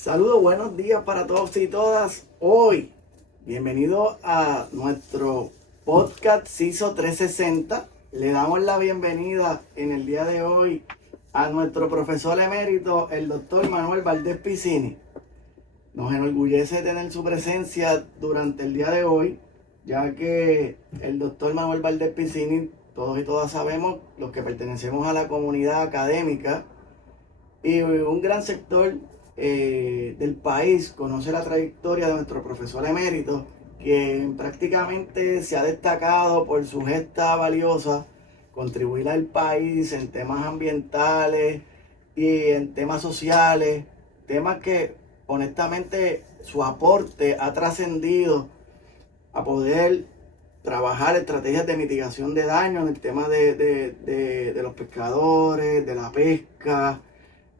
Saludos, buenos días para todos y todas. Hoy, bienvenido a nuestro podcast CISO 360. Le damos la bienvenida en el día de hoy a nuestro profesor emérito, el doctor Manuel Valdés Piscini. Nos enorgullece tener su presencia durante el día de hoy, ya que el doctor Manuel Valdés Piscini, todos y todas sabemos, los que pertenecemos a la comunidad académica y un gran sector del país, conoce la trayectoria de nuestro profesor emérito, que prácticamente se ha destacado por su gesta valiosa, contribuir al país en temas ambientales y en temas sociales, temas que honestamente su aporte ha trascendido a poder trabajar estrategias de mitigación de daño en el tema de los pescadores, de la pesca,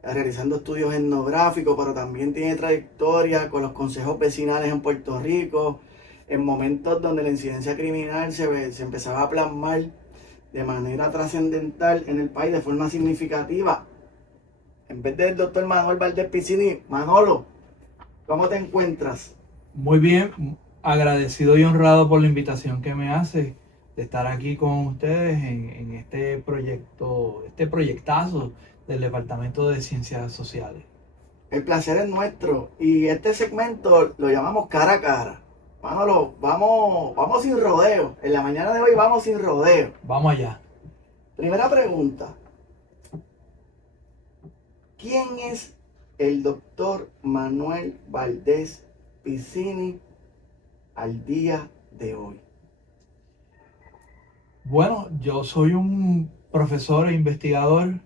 realizando estudios etnográficos, pero también tiene trayectoria con los consejos vecinales en Puerto Rico, en momentos donde la incidencia criminal se empezaba a plasmar de manera trascendental en el país de forma significativa. En vez del doctor Manuel Valdés Piscini, Manolo, ¿cómo te encuentras? Muy bien, agradecido y honrado por la invitación que me hace de estar aquí con ustedes en este proyecto, este proyectazo del Departamento de Ciencias Sociales. El placer es nuestro y este segmento lo llamamos cara a cara. Manolo, vamos sin rodeo. En la mañana de hoy vamos sin rodeo. Vamos allá. Primera pregunta. ¿Quién es el doctor Manuel Valdés Piscini al día de hoy? Bueno, yo soy un profesor e investigador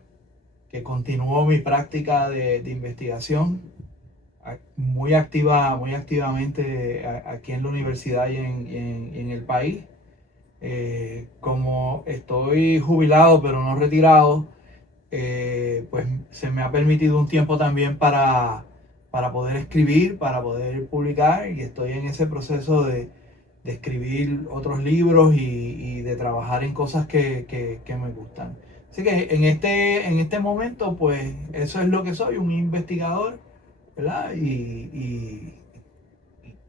que continuó mi práctica de investigación muy activamente aquí en la universidad y en el país. Como estoy jubilado pero no retirado, pues se me ha permitido un tiempo también para poder escribir, para poder publicar, y estoy en ese proceso de escribir otros libros y de trabajar en cosas que me gustan. Así que en este momento, pues eso es lo que soy, un investigador, ¿verdad? Y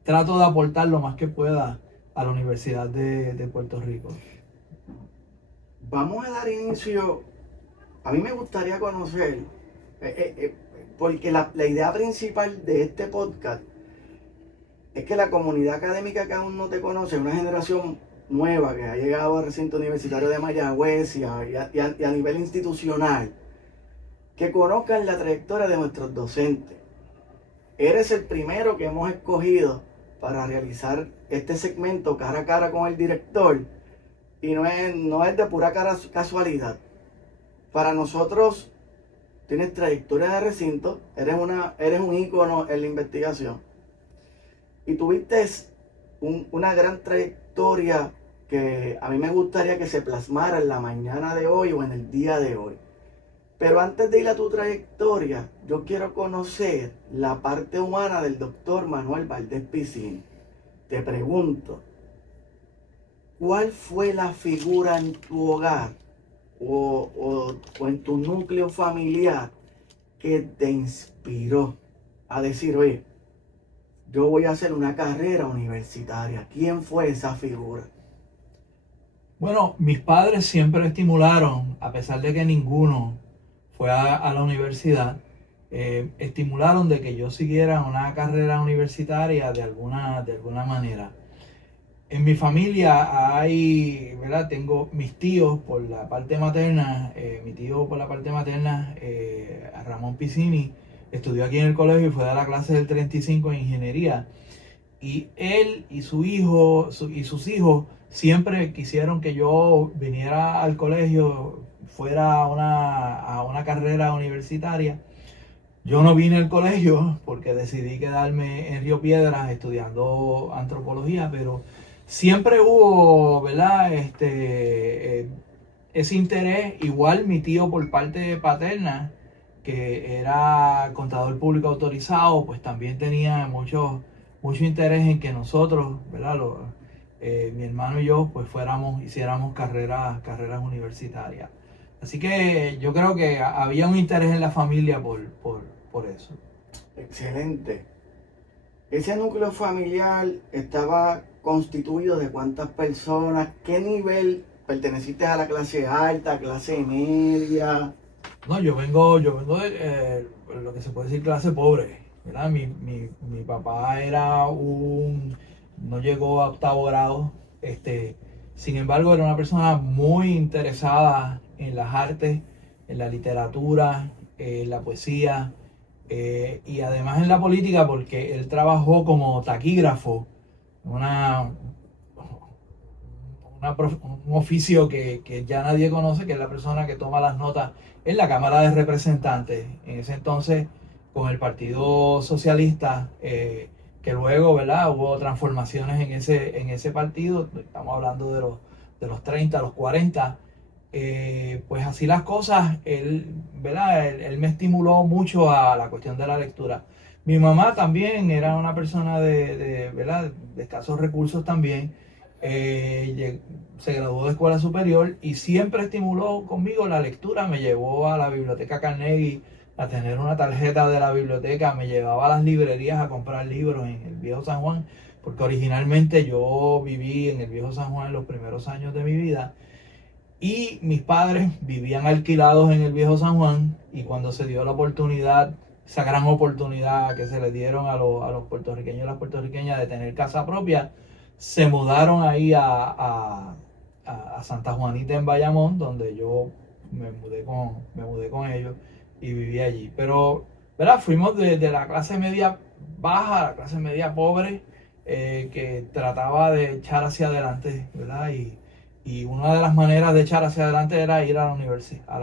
trato de aportar lo más que pueda a la Universidad de Puerto Rico. Vamos a dar inicio. A mí me gustaría conocer, porque la idea principal de este podcast es que la comunidad académica que aún no te conoce, una generación nueva que ha llegado al recinto universitario de Mayagüez y a nivel institucional, que conozcan la trayectoria de nuestros docentes. Eres el primero que hemos escogido para realizar este segmento cara a cara con el director, y no es de pura casualidad. Para nosotros tienes trayectoria de recinto, eres un ícono en la investigación y tuviste una gran trayectoria que a mí me gustaría que se plasmara en la mañana de hoy o en el día de hoy. Pero antes de ir a tu trayectoria, yo quiero conocer la parte humana del doctor Manuel Valdés Piscini. Te pregunto, ¿cuál fue la figura en tu hogar o en tu núcleo familiar que te inspiró a decir, oye, yo voy a hacer una carrera universitaria? ¿Quién fue esa figura? Bueno, mis padres siempre estimularon, a pesar de que ninguno fue a la universidad, estimularon de que yo siguiera una carrera universitaria de alguna manera. En mi familia hay, ¿verdad? Tengo mis tíos por la parte materna, mi tío por la parte materna, Ramón Piscini, estudió aquí en el colegio y fue a la clase del 35 en ingeniería. Y él y su hijo y sus hijos siempre quisieron que yo viniera al colegio, fuera a una carrera universitaria. Yo no vine al colegio porque decidí quedarme en Río Piedras estudiando antropología, pero siempre hubo, ¿verdad? Ese interés. Igual mi tío por parte paterna, que era contador público autorizado, pues también tenía mucho interés en que nosotros, ¿verdad? Mi hermano y yo, pues hiciéramos carreras universitarias. Así que yo creo que había un interés en la familia por eso. Excelente. ¿Ese núcleo familiar estaba constituido de cuántas personas? ¿Qué nivel perteneciste a la clase alta, clase media? No, yo vengo de lo que se puede decir clase pobre, ¿verdad? Mi papá no llegó a octavo grado, sin embargo era una persona muy interesada en las artes, en la literatura, en la poesía, y además en la política porque él trabajó como taquígrafo, una, un oficio que ya nadie conoce, que es la persona que toma las notas en la Cámara de Representantes. En ese entonces, con el Partido Socialista, que luego, ¿verdad?, hubo transformaciones en ese partido, estamos hablando de los 30, los 40, pues así las cosas, él, ¿verdad? Él me estimuló mucho a la cuestión de la lectura. Mi mamá también era una persona ¿verdad?, de escasos recursos también. Se graduó de escuela superior y siempre estimuló conmigo la lectura. Me llevó a la biblioteca Carnegie a tener una tarjeta de la biblioteca, me llevaba a las librerías a comprar libros en el Viejo San Juan, porque originalmente yo viví en el Viejo San Juan los primeros años de mi vida y mis padres vivían alquilados en el Viejo San Juan, y cuando se dio la oportunidad, esa gran oportunidad que se le dieron a los puertorriqueños y las puertorriqueñas de tener casa propia, se mudaron ahí a Santa Juanita en Bayamón, donde yo me mudé con ellos y viví allí. Pero, ¿verdad? Fuimos de la clase media baja a la clase media pobre, que trataba de echar hacia adelante, ¿verdad? Y una de las maneras de echar hacia adelante era ir a la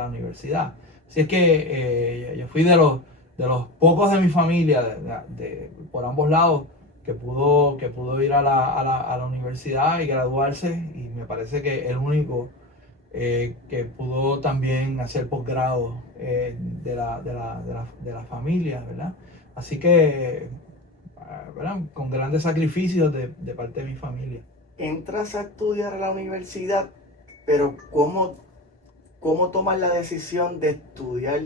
universidad. Así es que yo fui de los pocos de mi familia, por ambos lados, que pudo ir a la universidad y graduarse, y me parece que el único que pudo también hacer posgrado de la familia, ¿verdad? Así que, ¿verdad?, con grandes sacrificios de parte de mi familia. Entras a estudiar a la universidad, pero ¿cómo tomas la decisión de estudiar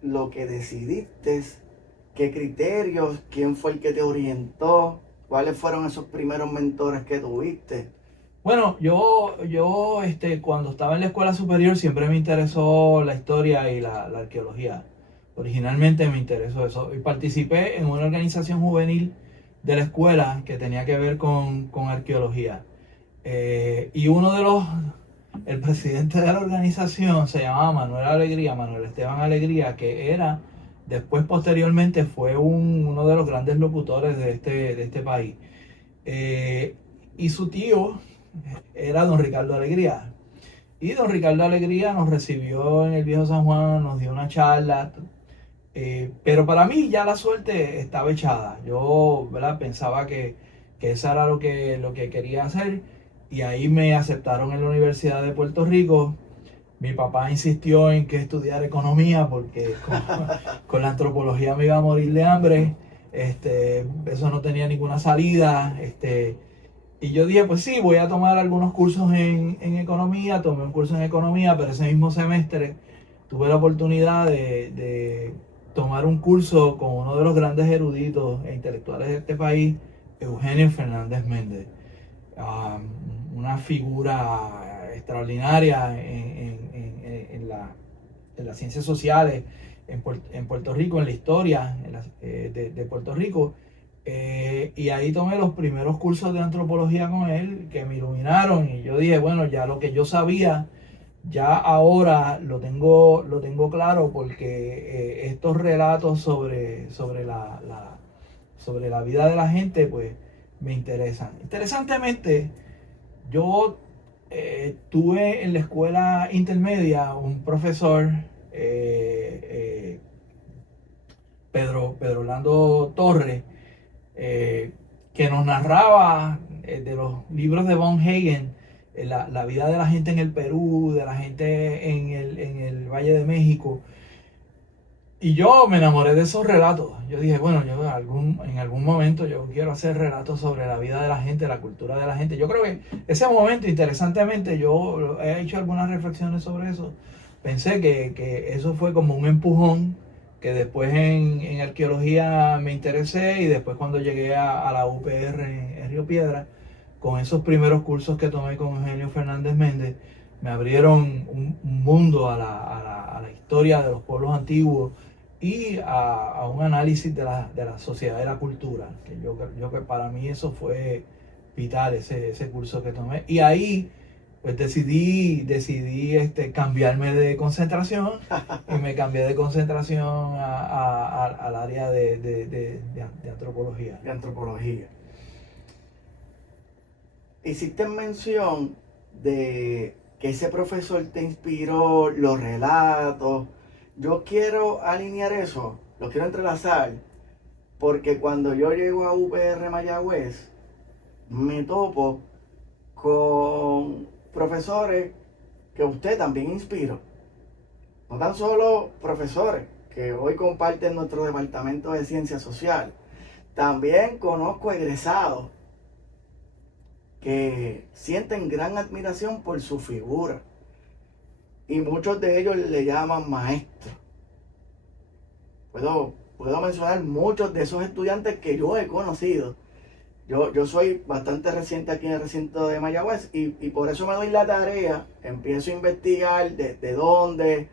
lo que decidiste? ¿Qué criterios? ¿Quién fue el que te orientó? ¿Cuáles fueron esos primeros mentores que tuviste? Bueno, cuando estaba en la escuela superior siempre me interesó la historia y la arqueología. Originalmente me interesó eso. Y participé en una organización juvenil de la escuela que tenía que ver con arqueología. Y el presidente de la organización se llamaba Manuel Esteban Alegría, que después posteriormente fue uno de los grandes locutores de este país. Y su tío era don Ricardo Alegría. Y don Ricardo Alegría nos recibió en el Viejo San Juan, nos dio una charla. Pero para mí ya la suerte estaba echada. Yo, ¿verdad?, pensaba que eso era lo que quería hacer. Y ahí me aceptaron en la Universidad de Puerto Rico. Mi papá insistió en que estudiara economía porque con la antropología me iba a morir de hambre. Eso no tenía ninguna salida. Y yo dije, pues sí, voy a tomar algunos cursos en economía. Tomé un curso en economía, pero ese mismo semestre tuve la oportunidad de tomar un curso con uno de los grandes eruditos e intelectuales de este país, Eugenio Fernández Méndez. Una figura extraordinaria en las ciencias sociales en Puerto Rico, en la historia de Puerto Rico. Y ahí tomé los primeros cursos de antropología con él que me iluminaron, y yo dije, bueno, ya lo que yo sabía, ya ahora lo tengo claro, porque estos relatos sobre la vida de la gente, pues me interesan. Interesantemente, yo tuve en la escuela intermedia un profesor, Pedro Orlando Torres, que nos narraba de los libros de Von Hagen, la vida de la gente en el Perú, de la gente en el Valle de México. Y yo me enamoré de esos relatos. Yo dije, bueno, en algún momento yo quiero hacer relatos sobre la vida de la gente, la cultura de la gente. Yo creo que ese momento, interesantemente, yo he hecho algunas reflexiones sobre eso. Pensé que eso fue como un empujón que después en arqueología me interesé y después cuando llegué a la UPR en Río Piedra, con esos primeros cursos que tomé con Eugenio Fernández Méndez, me abrieron un mundo a la historia de los pueblos antiguos y a un análisis de la sociedad y la cultura, que yo que para mí eso fue vital, ese curso que tomé. Y ahí pues decidí cambiarme de concentración y me cambié de concentración al área de antropología. De antropología. Hiciste mención de que ese profesor te inspiró los relatos. Yo quiero alinear eso, lo quiero entrelazar, porque cuando yo llego a UPR Mayagüez, me topo con profesores que usted también inspiró. No tan solo profesores que hoy comparten nuestro departamento de ciencias sociales, también conozco egresados que sienten gran admiración por su figura y muchos de ellos le llaman maestro. Puedo mencionar muchos de esos estudiantes que yo he conocido. Yo soy bastante reciente aquí en el recinto de Mayagüez y por eso me doy la tarea, empiezo a investigar de dónde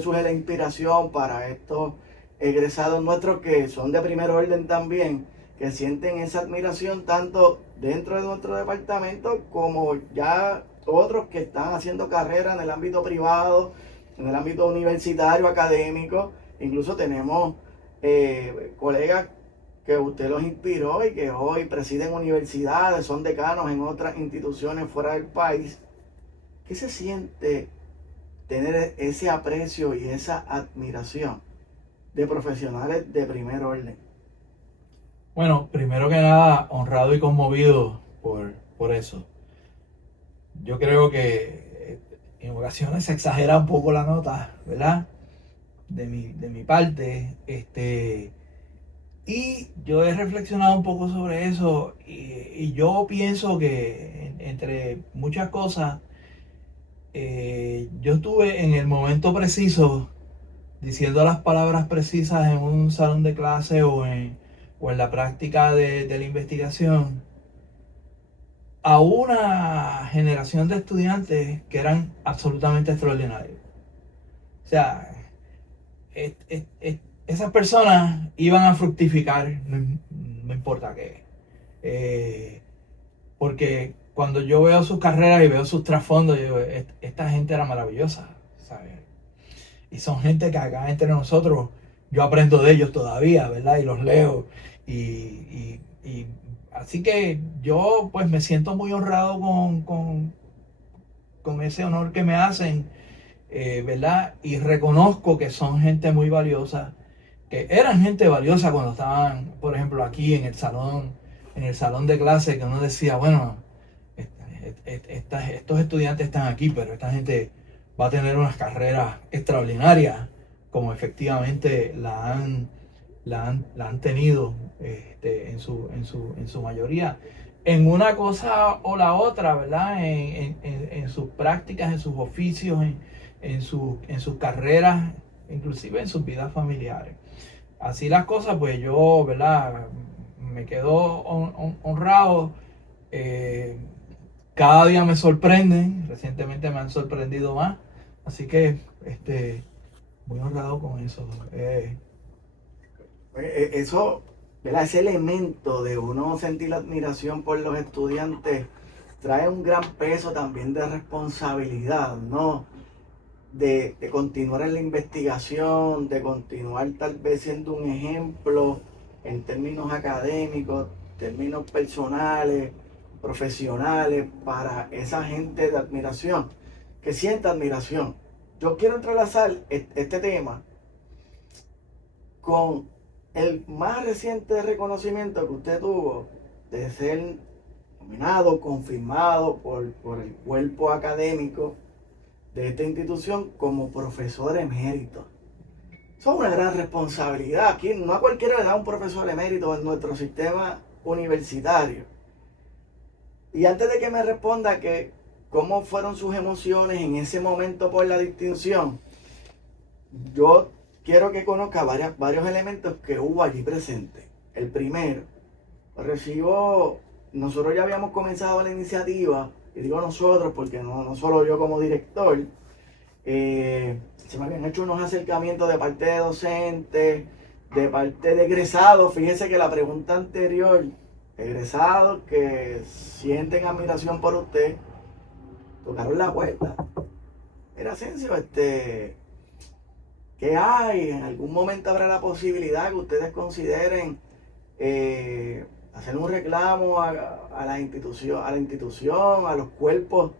surge la inspiración para estos egresados nuestros que son de primer orden también, que sienten esa admiración tanto dentro de nuestro departamento como ya otros que están haciendo carrera en el ámbito privado, en el ámbito universitario, académico. Incluso tenemos colegas que usted los inspiró y que hoy presiden universidades, son decanos en otras instituciones fuera del país. ¿Qué se siente tener ese aprecio y esa admiración de profesionales de primer orden? Bueno, primero que nada, honrado y conmovido por eso. Yo creo que en ocasiones se exagera un poco la nota, ¿verdad? De mi parte, y yo he reflexionado un poco sobre eso y yo pienso que entre muchas cosas, yo estuve en el momento preciso diciendo las palabras precisas en un salón de clase o en la práctica de la investigación a una generación de estudiantes que eran absolutamente extraordinarios. O sea, esas personas iban a fructificar, no importa qué. Porque cuando yo veo sus carreras y veo sus trasfondos, yo digo, esta gente era maravillosa, ¿sabes? Y son gente que acá entre nosotros, yo aprendo de ellos todavía, ¿verdad? Y los leo. Y así que yo pues me siento muy honrado con ese honor que me hacen, ¿verdad? Y reconozco que son gente muy valiosa, que eran gente valiosa cuando estaban, por ejemplo, aquí en el salón de clase, que uno decía, bueno, estos estudiantes están aquí, pero esta gente va a tener unas carreras extraordinarias, como efectivamente la han tenido en su mayoría. En una cosa o la otra, ¿verdad? En sus prácticas, en sus oficios, en sus carreras, inclusive en sus vidas familiares. Así las cosas, pues yo, ¿verdad? Me quedo honrado. Cada día me sorprenden, recientemente me han sorprendido más, así que muy honrado con eso. Eso, ¿verdad? Ese elemento de uno sentir la admiración por los estudiantes trae un gran peso también de responsabilidad, ¿no? De continuar en la investigación, de continuar tal vez siendo un ejemplo en términos académicos, términos personales, profesionales, para esa gente de admiración, que sienta admiración. Yo quiero entrelazar este tema con el más reciente reconocimiento que usted tuvo de ser nominado, confirmado por el cuerpo académico de esta institución como profesor emérito. Eso es una gran responsabilidad. Aquí no a cualquiera le da un profesor emérito en nuestro sistema universitario. Y antes de que me responda que cómo fueron sus emociones en ese momento por la distinción, yo quiero que conozca varios elementos que hubo allí presentes. El primero, nosotros ya habíamos comenzado la iniciativa, y digo nosotros porque no solo yo como director, se me habían hecho unos acercamientos de parte de docentes, de parte de egresados. Fíjese que la pregunta anterior, egresados que sienten admiración por usted, tocaron la puerta. Mira, Asensio, ¿qué hay? En algún momento habrá la posibilidad que ustedes consideren hacer un reclamo a la institución, a los cuerpos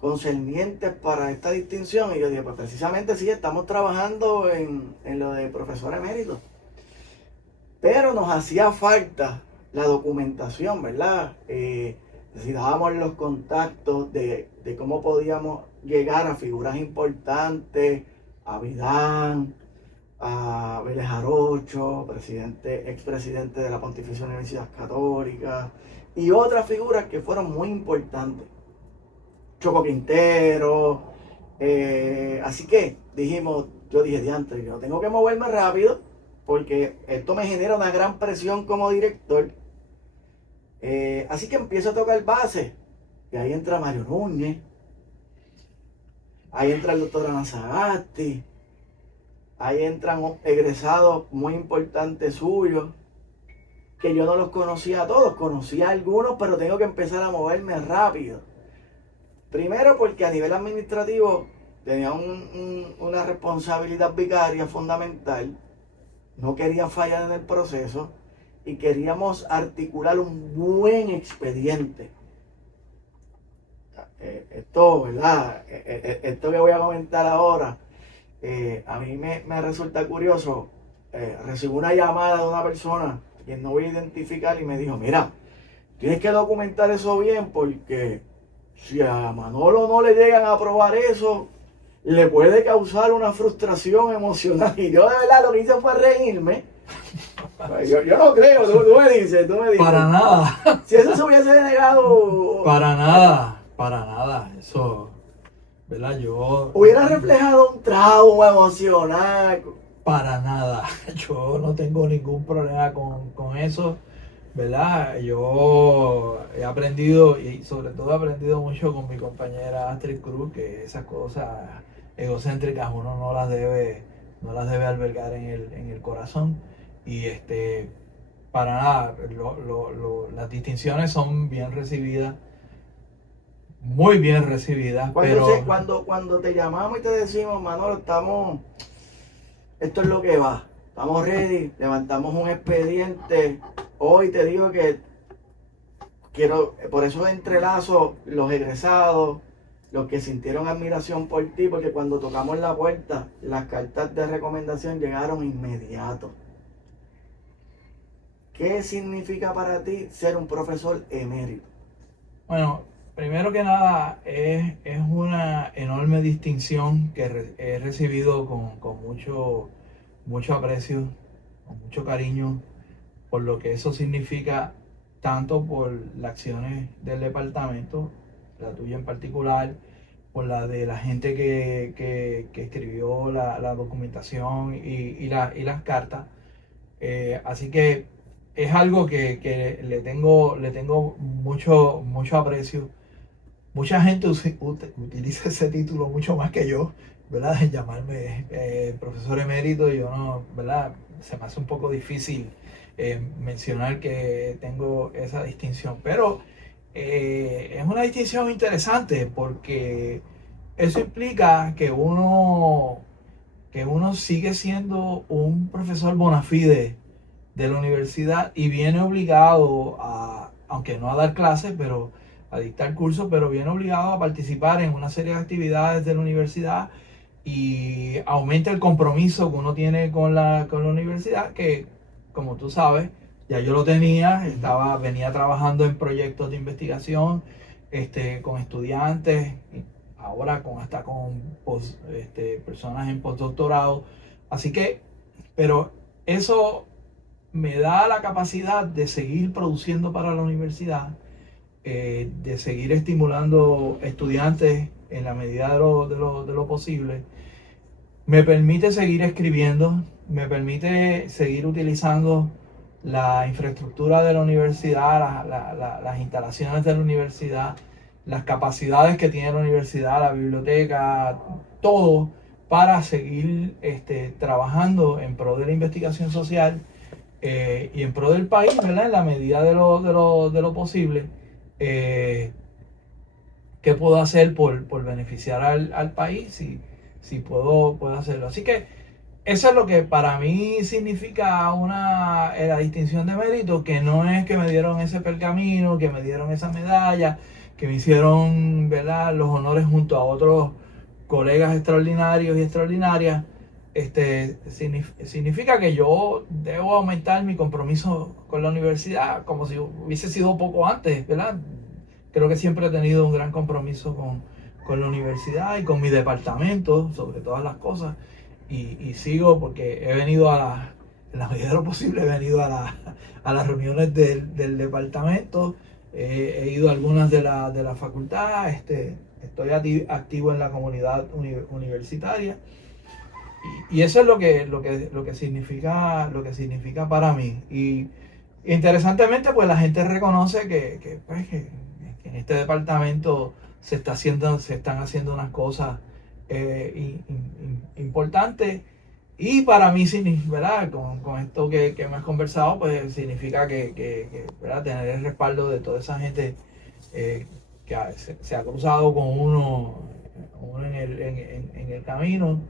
concernientes para esta distinción. Y yo dije, pues precisamente sí, estamos trabajando en lo de profesor emérito. Pero nos hacía falta la documentación, ¿verdad? Necesitábamos los contactos de cómo podíamos llegar a figuras importantes, a Vidán, a Vélez Jarocho, expresidente de la Pontificia Universidad Católica, y otras figuras que fueron muy importantes. Choco Quintero. Así que yo dije, diantre, yo tengo que moverme rápido porque esto me genera una gran presión como director. Así que empiezo a tocar base. Y ahí entra Mario Núñez, ahí entra el doctor Ana Sagasti, ahí entran egresados muy importantes suyos, que yo no los conocía a todos, conocía a algunos, pero tengo que empezar a moverme rápido. Primero porque a nivel administrativo tenía una responsabilidad vicaria fundamental, no quería fallar en el proceso y queríamos articular un buen expediente. Esto, ¿verdad? Esto que voy a comentar ahora, a mí me resulta curioso. Recibí una llamada de una persona, quien no voy a identificar, y me dijo, mira, tienes que documentar eso bien porque si a Manolo no le llegan a aprobar eso, le puede causar una frustración emocional. Y yo de verdad lo que hice fue reírme. Yo no creo, tú me dices. Para nada. Si eso se hubiese denegado... Para nada. Eso, ¿verdad? Yo... Hubiera reflejado un trauma emocional. Para nada. Yo no tengo ningún problema con eso. ¿Verdad? Yo he aprendido, y sobre todo he aprendido mucho con mi compañera Astrid Cruz, que esas cosas egocéntricas uno no las debe albergar en el corazón. Y para nada, las distinciones son bien recibidas, muy bien recibidas. Cuando te llamamos y te decimos, Manolo, esto es lo que va, estamos ready, levantamos un expediente. Hoy te digo que por eso entrelazo los egresados, los que sintieron admiración por ti, porque cuando tocamos la puerta, las cartas de recomendación llegaron inmediato. ¿Qué significa para ti ser un profesor emérito? Bueno, primero que nada, es una enorme distinción que he recibido con mucho aprecio, con mucho cariño, por lo que eso significa, tanto por las acciones del departamento, la tuya en particular, por la de la gente que escribió la documentación y las cartas. Así que es algo que le tengo mucho aprecio. Mucha gente utiliza ese título mucho más que yo, ¿verdad? De llamarme profesor emérito. Yo no, ¿verdad? Se me hace un poco difícil mencionar que tengo esa distinción, pero es una distinción interesante porque eso implica que uno sigue siendo un profesor bona fide de la universidad y viene obligado aunque no a dar clases, pero a dictar cursos, pero viene obligado a participar en una serie de actividades de la universidad, y aumenta el compromiso que uno tiene con la universidad, que, como tú sabes, ya yo lo tenía. Venía trabajando en proyectos de investigación con estudiantes, ahora hasta con personas en postdoctorado. Así que, pero eso me da la capacidad de seguir produciendo para la universidad, de seguir estimulando estudiantes en la medida de lo posible. me permite seguir escribiendo, me permite seguir utilizando la infraestructura de la universidad, las instalaciones de la universidad, las capacidades que tiene la universidad, la biblioteca, todo para seguir trabajando en pro de la investigación social y en pro del país, ¿verdad? En la medida de lo posible. ¿Qué puedo hacer por beneficiar al país si puedo hacerlo? Así que eso es lo que para mí significa la distinción de mérito, que no es que me dieron ese pergamino, que me dieron esa medalla, que me hicieron, ¿verdad?, los honores junto a otros colegas extraordinarios y extraordinarias. Significa que yo debo aumentar mi compromiso con la universidad, como si hubiese sido poco antes, ¿verdad? Creo que siempre he tenido un gran compromiso con la universidad y con mi departamento, sobre todas las cosas. Y sigo porque he venido en la medida de lo posible, he venido a las reuniones del departamento, he ido a algunas de la facultad, estoy activo en la comunidad universitaria. Y eso es lo que significa para mí. Y interesantemente, pues la gente reconoce que en este departamento se están haciendo unas cosas importantes. Y para mí, ¿verdad? Con esto que hemos conversado, pues significa ¿verdad?, tener el respaldo de toda esa gente que se ha cruzado con uno en el camino,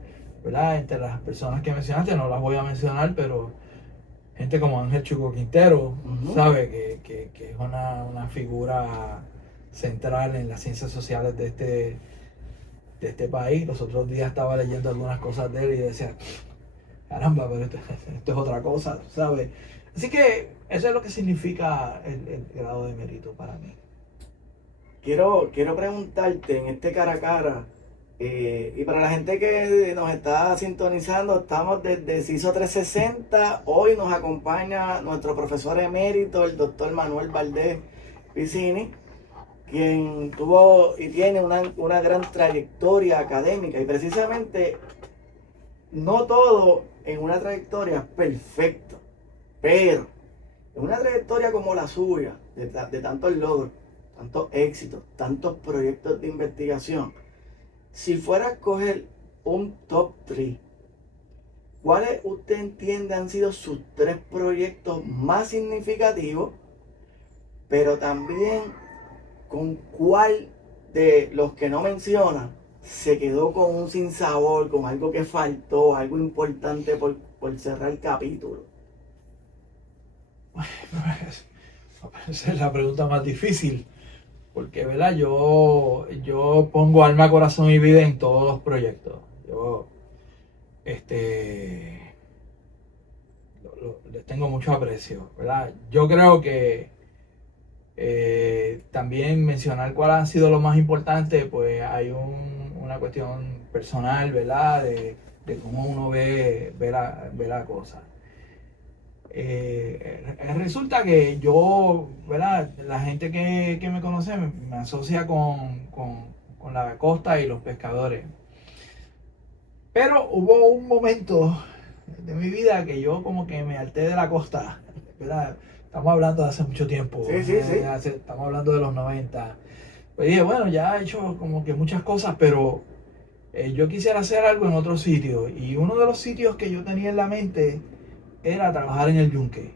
¿verdad? Entre las personas que mencionaste, no las voy a mencionar, pero gente como Ángel Chuco Quintero, sabe que es una figura central en las ciencias sociales de este país. Los otros días estaba leyendo algunas cosas de él y decía, caramba, pero esto es otra cosa, ¿sabes? Así que eso es lo que significa el grado de mérito para mí. Quiero preguntarte en este cara a cara, y para la gente que nos está sintonizando, estamos desde CISO 360. Hoy nos acompaña nuestro profesor emérito, el doctor Manuel Valdés Piscini, quien tuvo y tiene una gran trayectoria académica. Y precisamente, no todo en una trayectoria es perfecto, pero en una trayectoria como la suya, de tantos logros, tantos éxitos, tantos proyectos de investigación, si fuera a escoger un top 3, ¿cuáles usted entiende han sido sus 3 proyectos más significativos? Pero también, ¿con cuál de los que no menciona se quedó con un sinsabor, con algo que faltó, algo importante por cerrar el capítulo? Esa es la pregunta más difícil. Porque, ¿verdad? Yo pongo alma, corazón y vida en todos los proyectos. Yo, les tengo mucho aprecio, ¿verdad? Yo creo que también mencionar cuál han sido los más importantes, pues hay una cuestión personal, ¿verdad? De cómo uno ve la cosa. Resulta que yo, ¿verdad?, la gente que me conoce me asocia con la costa y los pescadores. Pero hubo un momento de mi vida que yo como que me harté de la costa, ¿verdad? Estamos hablando de hace mucho tiempo. Sí. Estamos hablando de los 90. Pues dije, bueno, ya he hecho como que muchas cosas, pero yo quisiera hacer algo en otro sitio. Y uno de los sitios que yo tenía en la mente era trabajar en el Yunque.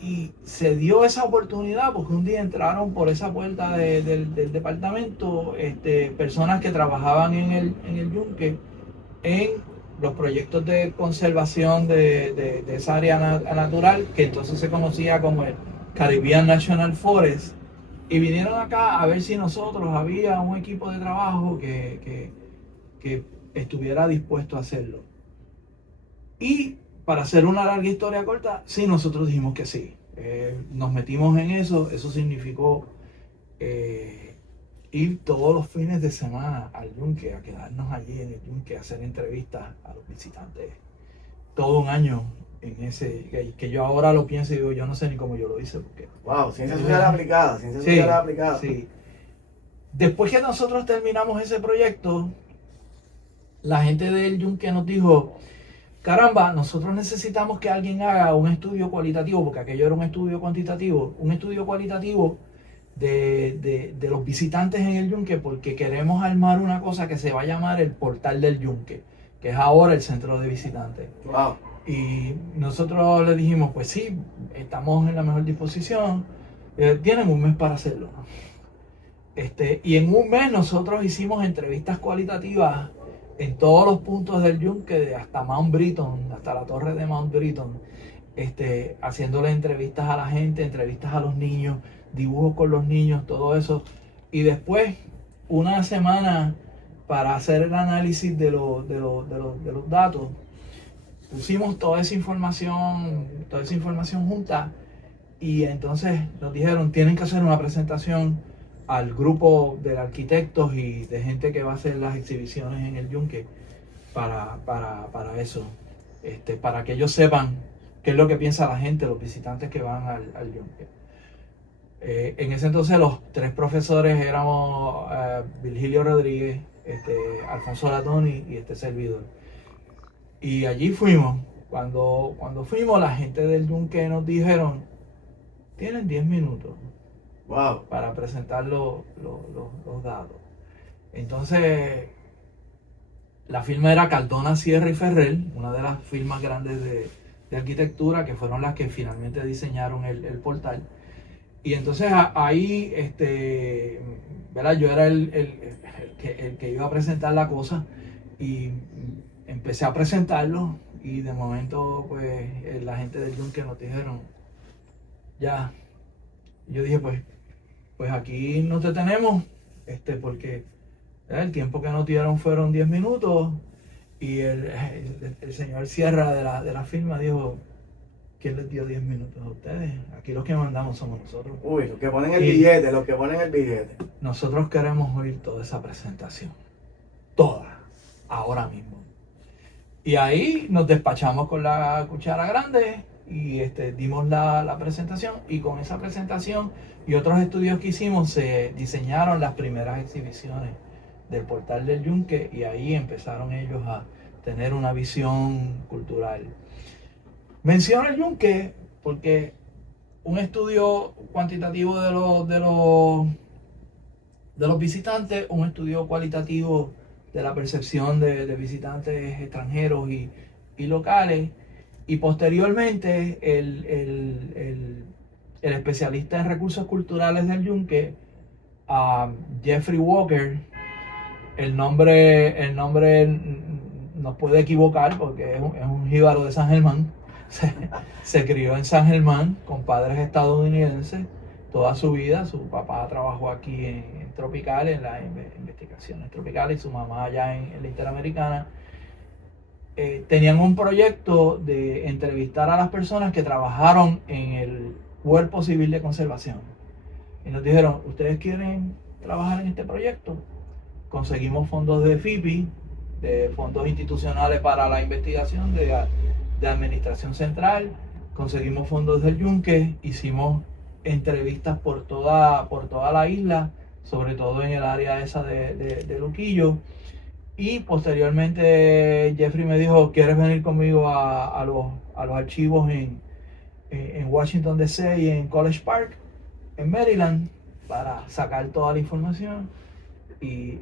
Y se dio esa oportunidad porque un día entraron por esa puerta del departamento personas que trabajaban en el Yunque en los proyectos de conservación de esa área natural, que entonces se conocía como el Caribbean National Forest, y vinieron acá a ver si nosotros había un equipo de trabajo que estuviera dispuesto a hacerlo. Y para hacer una larga historia corta, sí, nosotros dijimos que sí. Nos metimos en eso. Eso significó ir todos los fines de semana al Yunque, a quedarnos allí en el Yunque, a hacer entrevistas a los visitantes. Todo un año en ese, que yo ahora lo pienso y digo, yo no sé ni cómo yo lo hice. Porque, wow, ciencia social aplicada, ciencia social aplicada. Sí. Después que nosotros terminamos ese proyecto, la gente del Yunque nos dijo, caramba, nosotros necesitamos que alguien haga un estudio cualitativo, porque aquello era un estudio cuantitativo, un estudio cualitativo de los visitantes en el Yunque, porque queremos armar una cosa que se va a llamar el Portal del Yunque, que es ahora el centro de visitantes. Wow. Y nosotros le dijimos, pues sí, estamos en la mejor disposición, tienen un mes para hacerlo. Y en un mes nosotros hicimos entrevistas cualitativas en todos los puntos del Yunque, hasta Mount Britton, hasta la torre de Mount Britton, haciéndole entrevistas a la gente, entrevistas a los niños, dibujos con los niños, todo eso. Y después, una semana para hacer el análisis de los datos, pusimos toda esa información junta, y entonces nos dijeron, tienen que hacer una presentación al grupo de arquitectos y de gente que va a hacer las exhibiciones en el Yunque para eso, para que ellos sepan qué es lo que piensa la gente, los visitantes que van al Yunque. En ese entonces los tres profesores éramos Virgilio Rodríguez, Alfonso Latoni y este servidor. Y allí fuimos. Cuando fuimos, la gente del Yunque nos dijeron, tienen 10 minutos. Wow. Para presentar los datos. Entonces, la firma era Cardona, Sierra y Ferrer, una de las firmas grandes de arquitectura, que fueron las que finalmente diseñaron el portal. Y entonces ahí, ¿verdad? Yo era el que iba a presentar la cosa, y empecé a presentarlo, y de momento, pues, la gente del Yunque nos dijeron, ya. Yo dije, pues aquí no te tenemos, porque el tiempo que nos dieron fueron 10 minutos, y el señor Sierra de la firma dijo, ¿quién les dio 10 minutos a ustedes? Aquí los que mandamos somos nosotros. Uy, los que ponen el billete, los que ponen el billete. Nosotros queremos oír toda esa presentación, toda, ahora mismo. Y ahí nos despachamos con la cuchara grande y dimos la presentación, y con esa presentación y otros estudios que hicimos se diseñaron las primeras exhibiciones del Portal del Yunque, y ahí empezaron ellos a tener una visión cultural. Menciono el Yunque porque un estudio cuantitativo de los visitantes, un estudio cualitativo de la percepción de visitantes extranjeros y locales, y posteriormente el especialista en recursos culturales del Yunque, Jeffrey Walker. El nombre nos puede equivocar porque es un jíbaro de San Germán. Se crió en San Germán con padres estadounidenses toda su vida. Su papá trabajó aquí en Tropicales, en las investigaciones tropicales, y su mamá allá en la Interamericana. Tenían un proyecto de entrevistar a las personas que trabajaron en el Cuerpo Civil de Conservación. Y nos dijeron, ¿ustedes quieren trabajar en este proyecto? Conseguimos fondos de FIPI, de fondos institucionales para la investigación de Administración Central. Conseguimos fondos del Yunque, hicimos entrevistas por toda la isla, sobre todo en el área esa de Luquillo. Y posteriormente Jeffrey me dijo, ¿quieres venir conmigo a los archivos en Washington DC y en College Park, en Maryland, para sacar toda la información? Y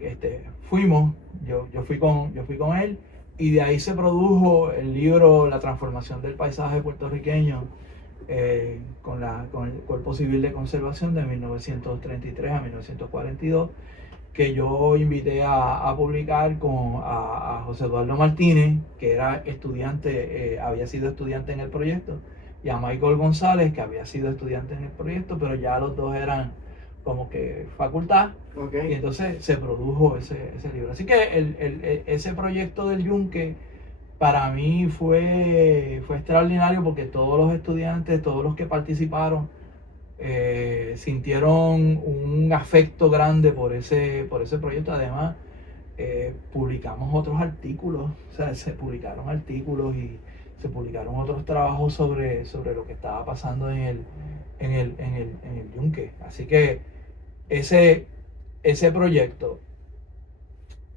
fuimos, yo fui con él, y de ahí se produjo el libro La transformación del paisaje puertorriqueño, con el Cuerpo Civil de Conservación de 1933 a 1942, que yo invité a publicar a José Eduardo Martínez, que era estudiante, había sido estudiante en el proyecto, y a Michael González, que había sido estudiante en el proyecto, pero ya los dos eran como que facultad. Okay. Y entonces se produjo ese libro. Así que ese proyecto del Yunque para mí fue extraordinario, porque todos los estudiantes, todos los que participaron, sintieron un afecto grande por ese proyecto. Además, publicamos otros artículos, o sea, se publicaron artículos y se publicaron otros trabajos sobre lo que estaba pasando en el Yunque. Así que ese proyecto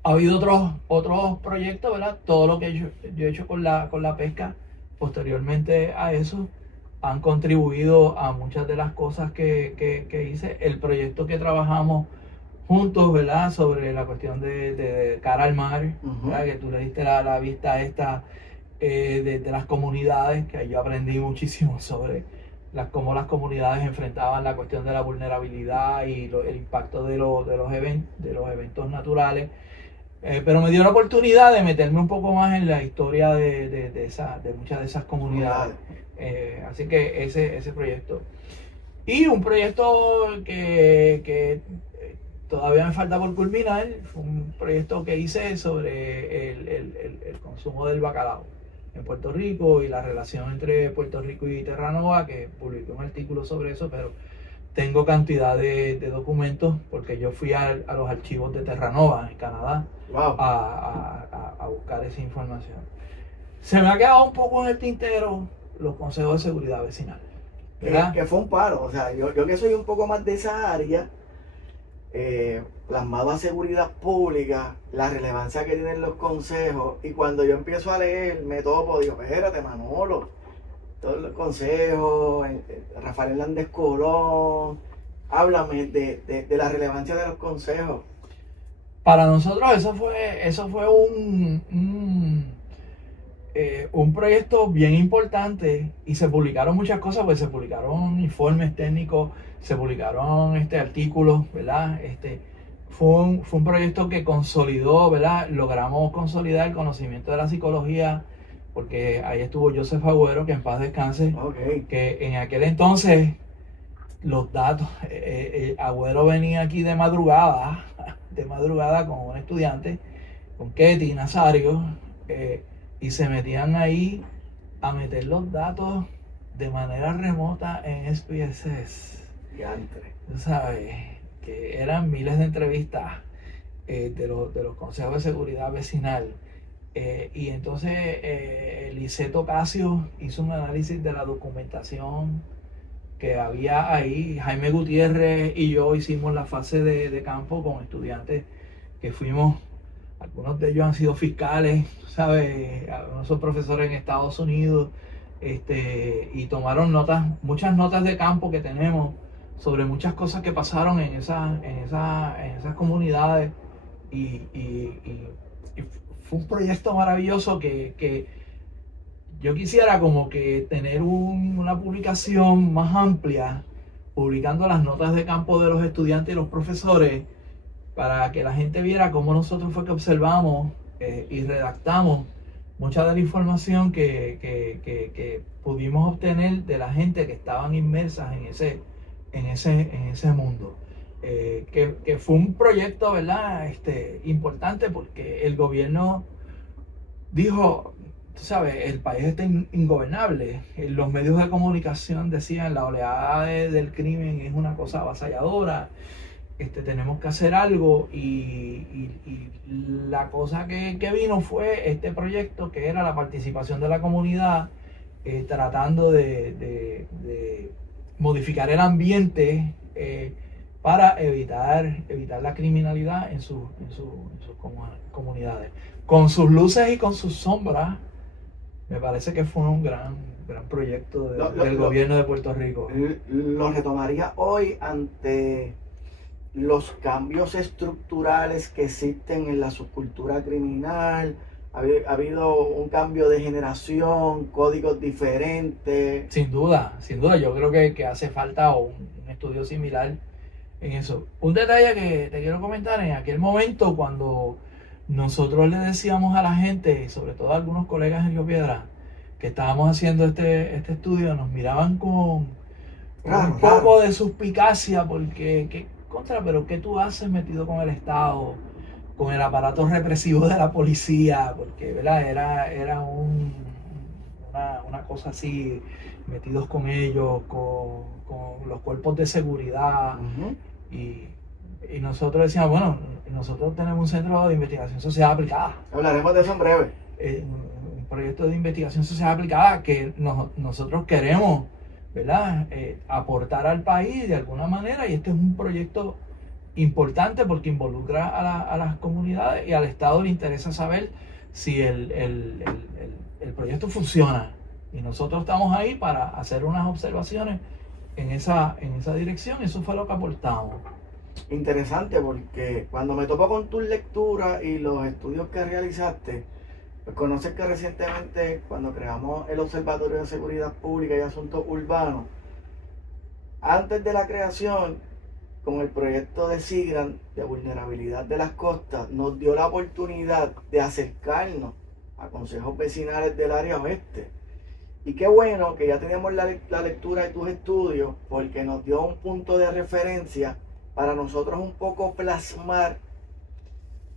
Ha habido otros proyectos, ¿verdad? Todo lo que yo he hecho con la pesca, posteriormente a eso, han contribuido a muchas de las cosas que hice. El proyecto que trabajamos juntos, ¿verdad? Sobre la cuestión de cara al mar, ¿verdad? Que tú le diste la vista a esta de las comunidades, que yo aprendí muchísimo sobre cómo las comunidades enfrentaban la cuestión de la vulnerabilidad y el impacto de los eventos naturales. Pero me dio la oportunidad de meterme un poco más en la historia de muchas de esas comunidades. Así que ese proyecto. Y un proyecto que todavía me falta por culminar, fue un proyecto que hice sobre el consumo del bacalao en Puerto Rico y la relación entre Puerto Rico y Terranova, que publiqué un artículo sobre eso, pero tengo cantidad de documentos porque yo fui a los archivos de Terranova en Canadá. Wow. a buscar esa información. Se me ha quedado un poco en el tintero los consejos de seguridad vecinal. Que fue un paro, o sea, yo que soy un poco más de esa área, plasmado a seguridad pública, la relevancia que tienen los consejos, y cuando yo empiezo a leer, me topo, digo, espérate, Manolo, todos los consejos, Rafael Hernández Colón, háblame de la relevancia de los consejos. Para nosotros eso fue un proyecto bien importante, y se publicaron muchas cosas, pues se publicaron informes técnicos, se publicaron artículos, ¿verdad? Fue un proyecto que consolidó, ¿verdad? Logramos consolidar el conocimiento de la psicología, porque ahí estuvo Joseph Agüero, que en paz descanse, que en aquel entonces los datos, Agüero venía aquí de madrugada con un estudiante, con Ketty Nazario, y se metían ahí a meter los datos de manera remota en SPSS. Tú sabes, que eran miles de entrevistas de los consejos de seguridad vecinal. Y entonces Liceto Casio hizo un análisis de la documentación que había ahí. Jaime Gutiérrez y yo hicimos la fase de campo con estudiantes que fuimos. Algunos de ellos han sido fiscales, ¿sabes? Algunos son profesores en Estados Unidos, y tomaron muchas notas de campo que tenemos sobre muchas cosas que pasaron en esas comunidades. Y fue un proyecto maravilloso que yo quisiera como que tener una publicación más amplia, publicando las notas de campo de los estudiantes y los profesores, para que la gente viera cómo nosotros fue que observamos y redactamos mucha de la información que pudimos obtener de la gente que estaban inmersas en ese mundo. Que fue un proyecto, ¿verdad? Importante, porque el gobierno dijo, tú sabes, el país está ingobernable. Los medios de comunicación decían, la oleada del crimen es una cosa avasalladora. Tenemos que hacer algo, y la cosa que vino fue este proyecto, que era la participación de la comunidad, tratando de modificar el ambiente para evitar la criminalidad en sus comunidades. Con sus luces y con sus sombras, me parece que fue un gran proyecto del gobierno de Puerto Rico. ¿Lo retomaría hoy ante los cambios estructurales que existen en la subcultura criminal? Ha habido un cambio de generación, códigos diferentes. Sin duda, yo creo que hace falta un estudio similar en eso. Un detalle que te quiero comentar: en aquel momento, cuando nosotros le decíamos a la gente, sobre todo a algunos colegas en Río Piedra, que estábamos haciendo este estudio, nos miraban con un poco de suspicacia, porque pero ¿qué tú haces metido con el Estado, con el aparato represivo de la policía? Porque, ¿verdad? Era una cosa así, metidos con ellos, con los cuerpos de seguridad. Uh-huh. Y nosotros decíamos, bueno, nosotros tenemos un centro de investigación social aplicada. Hablaremos de eso en breve. Un proyecto de investigación social aplicada que nosotros queremos, ¿verdad? Aportar al país de alguna manera, y este es un proyecto importante porque involucra a las comunidades y al Estado le interesa saber si el proyecto funciona. Y nosotros estamos ahí para hacer unas observaciones en esa dirección. Eso fue lo que aportamos. Interesante, porque cuando me topo con tus lecturas y los estudios que realizaste, pues conoces que recientemente, cuando creamos el Observatorio de Seguridad Pública y Asuntos Urbanos, antes de la creación, con el proyecto de SIGRAN de vulnerabilidad de las costas, nos dio la oportunidad de acercarnos a consejos vecinales del área oeste. Y qué bueno que ya tenemos la lectura de tus estudios, porque nos dio un punto de referencia para nosotros un poco plasmar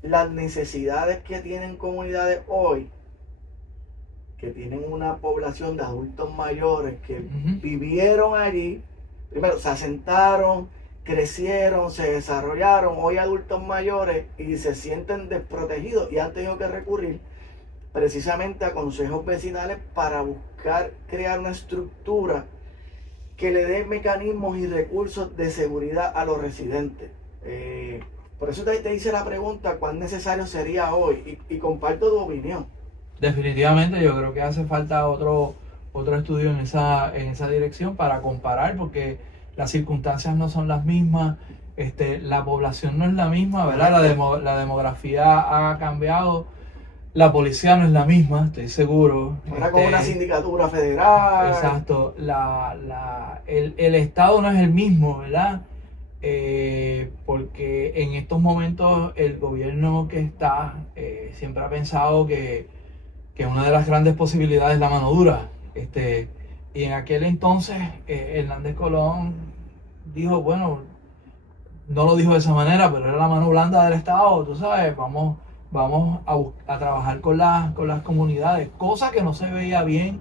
las necesidades que tienen comunidades hoy, que tienen una población de adultos mayores que vivieron allí, primero se asentaron, crecieron, se desarrollaron, hoy adultos mayores, y se sienten desprotegidos y han tenido que recurrir precisamente a consejos vecinales para buscar crear una estructura que le dé mecanismos y recursos de seguridad a los residentes. Por eso te hice la pregunta, ¿cuán necesario sería hoy? Y comparto tu opinión. Definitivamente yo creo que hace falta otro estudio en esa dirección para comparar, porque las circunstancias no son las mismas, la población no es la misma, ¿verdad? La demografía ha cambiado, la policía no es la misma, estoy seguro. Ahora con una sindicatura federal. Exacto, el Estado no es el mismo, ¿verdad? Porque en estos momentos el gobierno que está siempre ha pensado que una de las grandes posibilidades es la mano dura. Y en aquel entonces Hernández Colón dijo, bueno, no lo dijo de esa manera, pero era la mano blanda del Estado, tú sabes, vamos a trabajar con las comunidades, cosa que no se veía bien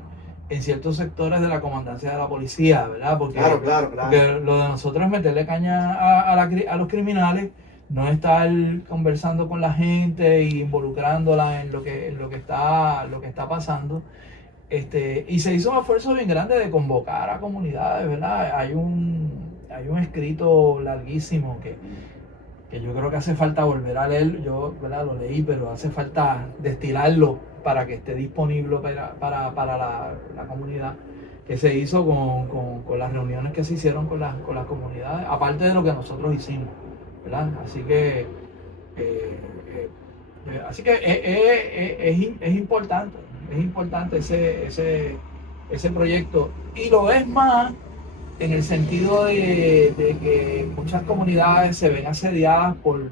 en ciertos sectores de la comandancia de la policía, ¿verdad? Porque, claro. Porque lo de nosotros es meterle caña a los criminales, no estar conversando con la gente e involucrándola en lo que está pasando. Y se hizo un esfuerzo bien grande de convocar a comunidades, ¿verdad? Hay un escrito larguísimo que yo creo que hace falta volver a leer. Yo, ¿verdad?, lo leí, pero hace falta destilarlo para que esté disponible para la comunidad, que se hizo con las reuniones que se hicieron con las comunidades, aparte de lo que nosotros hicimos, ¿verdad? Así que es importante ese proyecto, y lo es más en el sentido de que muchas comunidades se ven asediadas por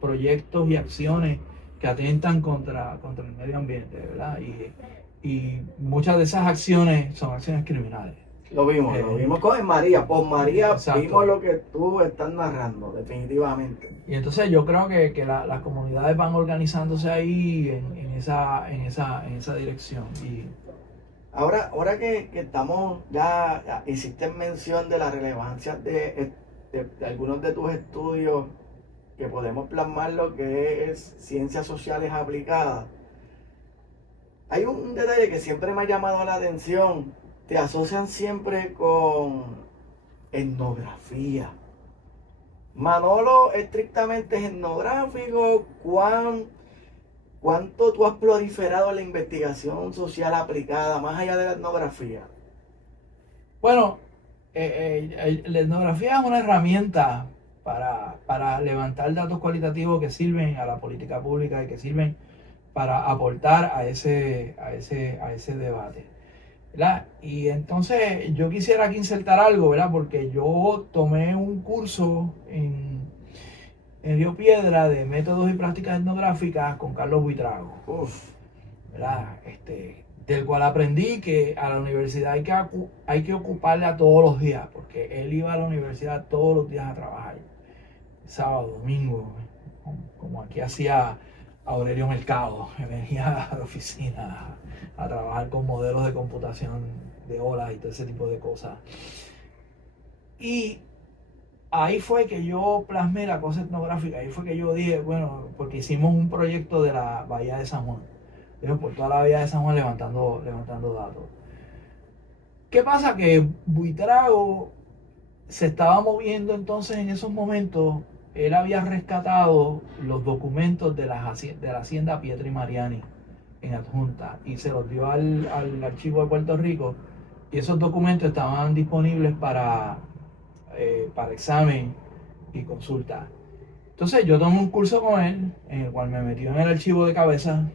proyectos y acciones que atentan contra el medio ambiente, ¿verdad? Y muchas de esas acciones son acciones criminales. Lo vimos con María. Por María, exacto. Vimos lo que tú estás narrando, definitivamente. Y entonces yo creo que las comunidades van organizándose ahí en esa dirección. Y ahora que estamos, ya hiciste mención de la relevancia de algunos de tus estudios, que podemos plasmar lo que es ciencias sociales aplicadas. Hay un detalle que siempre me ha llamado la atención. Te asocian siempre con etnografía. Manolo, estrictamente es etnográfico. ¿Cuánto tú has proliferado en la investigación social aplicada, más allá de la etnografía? Bueno, la etnografía es una herramienta para levantar datos cualitativos que sirven a la política pública y que sirven para aportar a ese debate, ¿verdad? Y entonces yo quisiera aquí insertar algo, ¿verdad? Porque yo tomé un curso en Río Piedra de métodos y prácticas etnográficas con Carlos Buitrago, ¿verdad? Del cual aprendí que a la universidad hay que ocuparla todos los días, porque él iba a la universidad todos los días a trabajar, sábado, domingo, como aquí hacía Aurelio Mercado, que venía a la oficina a trabajar con modelos de computación de olas y todo ese tipo de cosas. Y ahí fue que yo plasmé la cosa etnográfica, ahí fue que yo dije, bueno, porque hicimos un proyecto de la Bahía de San Juan, por toda la Bahía de San Juan levantando datos. ¿Qué pasa? Que Buitrago se estaba moviendo entonces en esos momentos él había rescatado los documentos de la hacienda Pietri Mariani en adjunta y se los dio al archivo de Puerto Rico, y esos documentos estaban disponibles para examen y consulta. Entonces yo tomé un curso con él en el cual me metió en el archivo de cabeza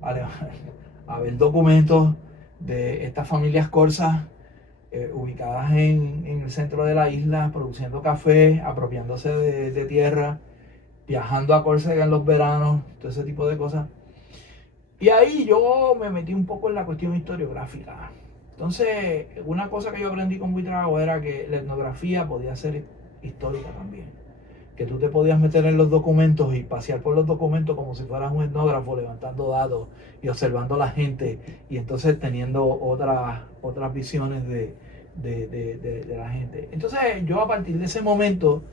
a ver documentos de estas familias corsas ubicadas en el centro de la isla, produciendo café, apropiándose de tierra, viajando a Córcega en los veranos, todo ese tipo de cosas. Y ahí yo me metí un poco en la cuestión historiográfica. Entonces, una cosa que yo aprendí con Buitrago era que la etnografía podía ser histórica también. Que tú te podías meter en los documentos y pasear por los documentos como si fueras un etnógrafo, levantando datos y observando a la gente, y entonces teniendo otras visiones de la gente. Entonces, yo a partir de ese momento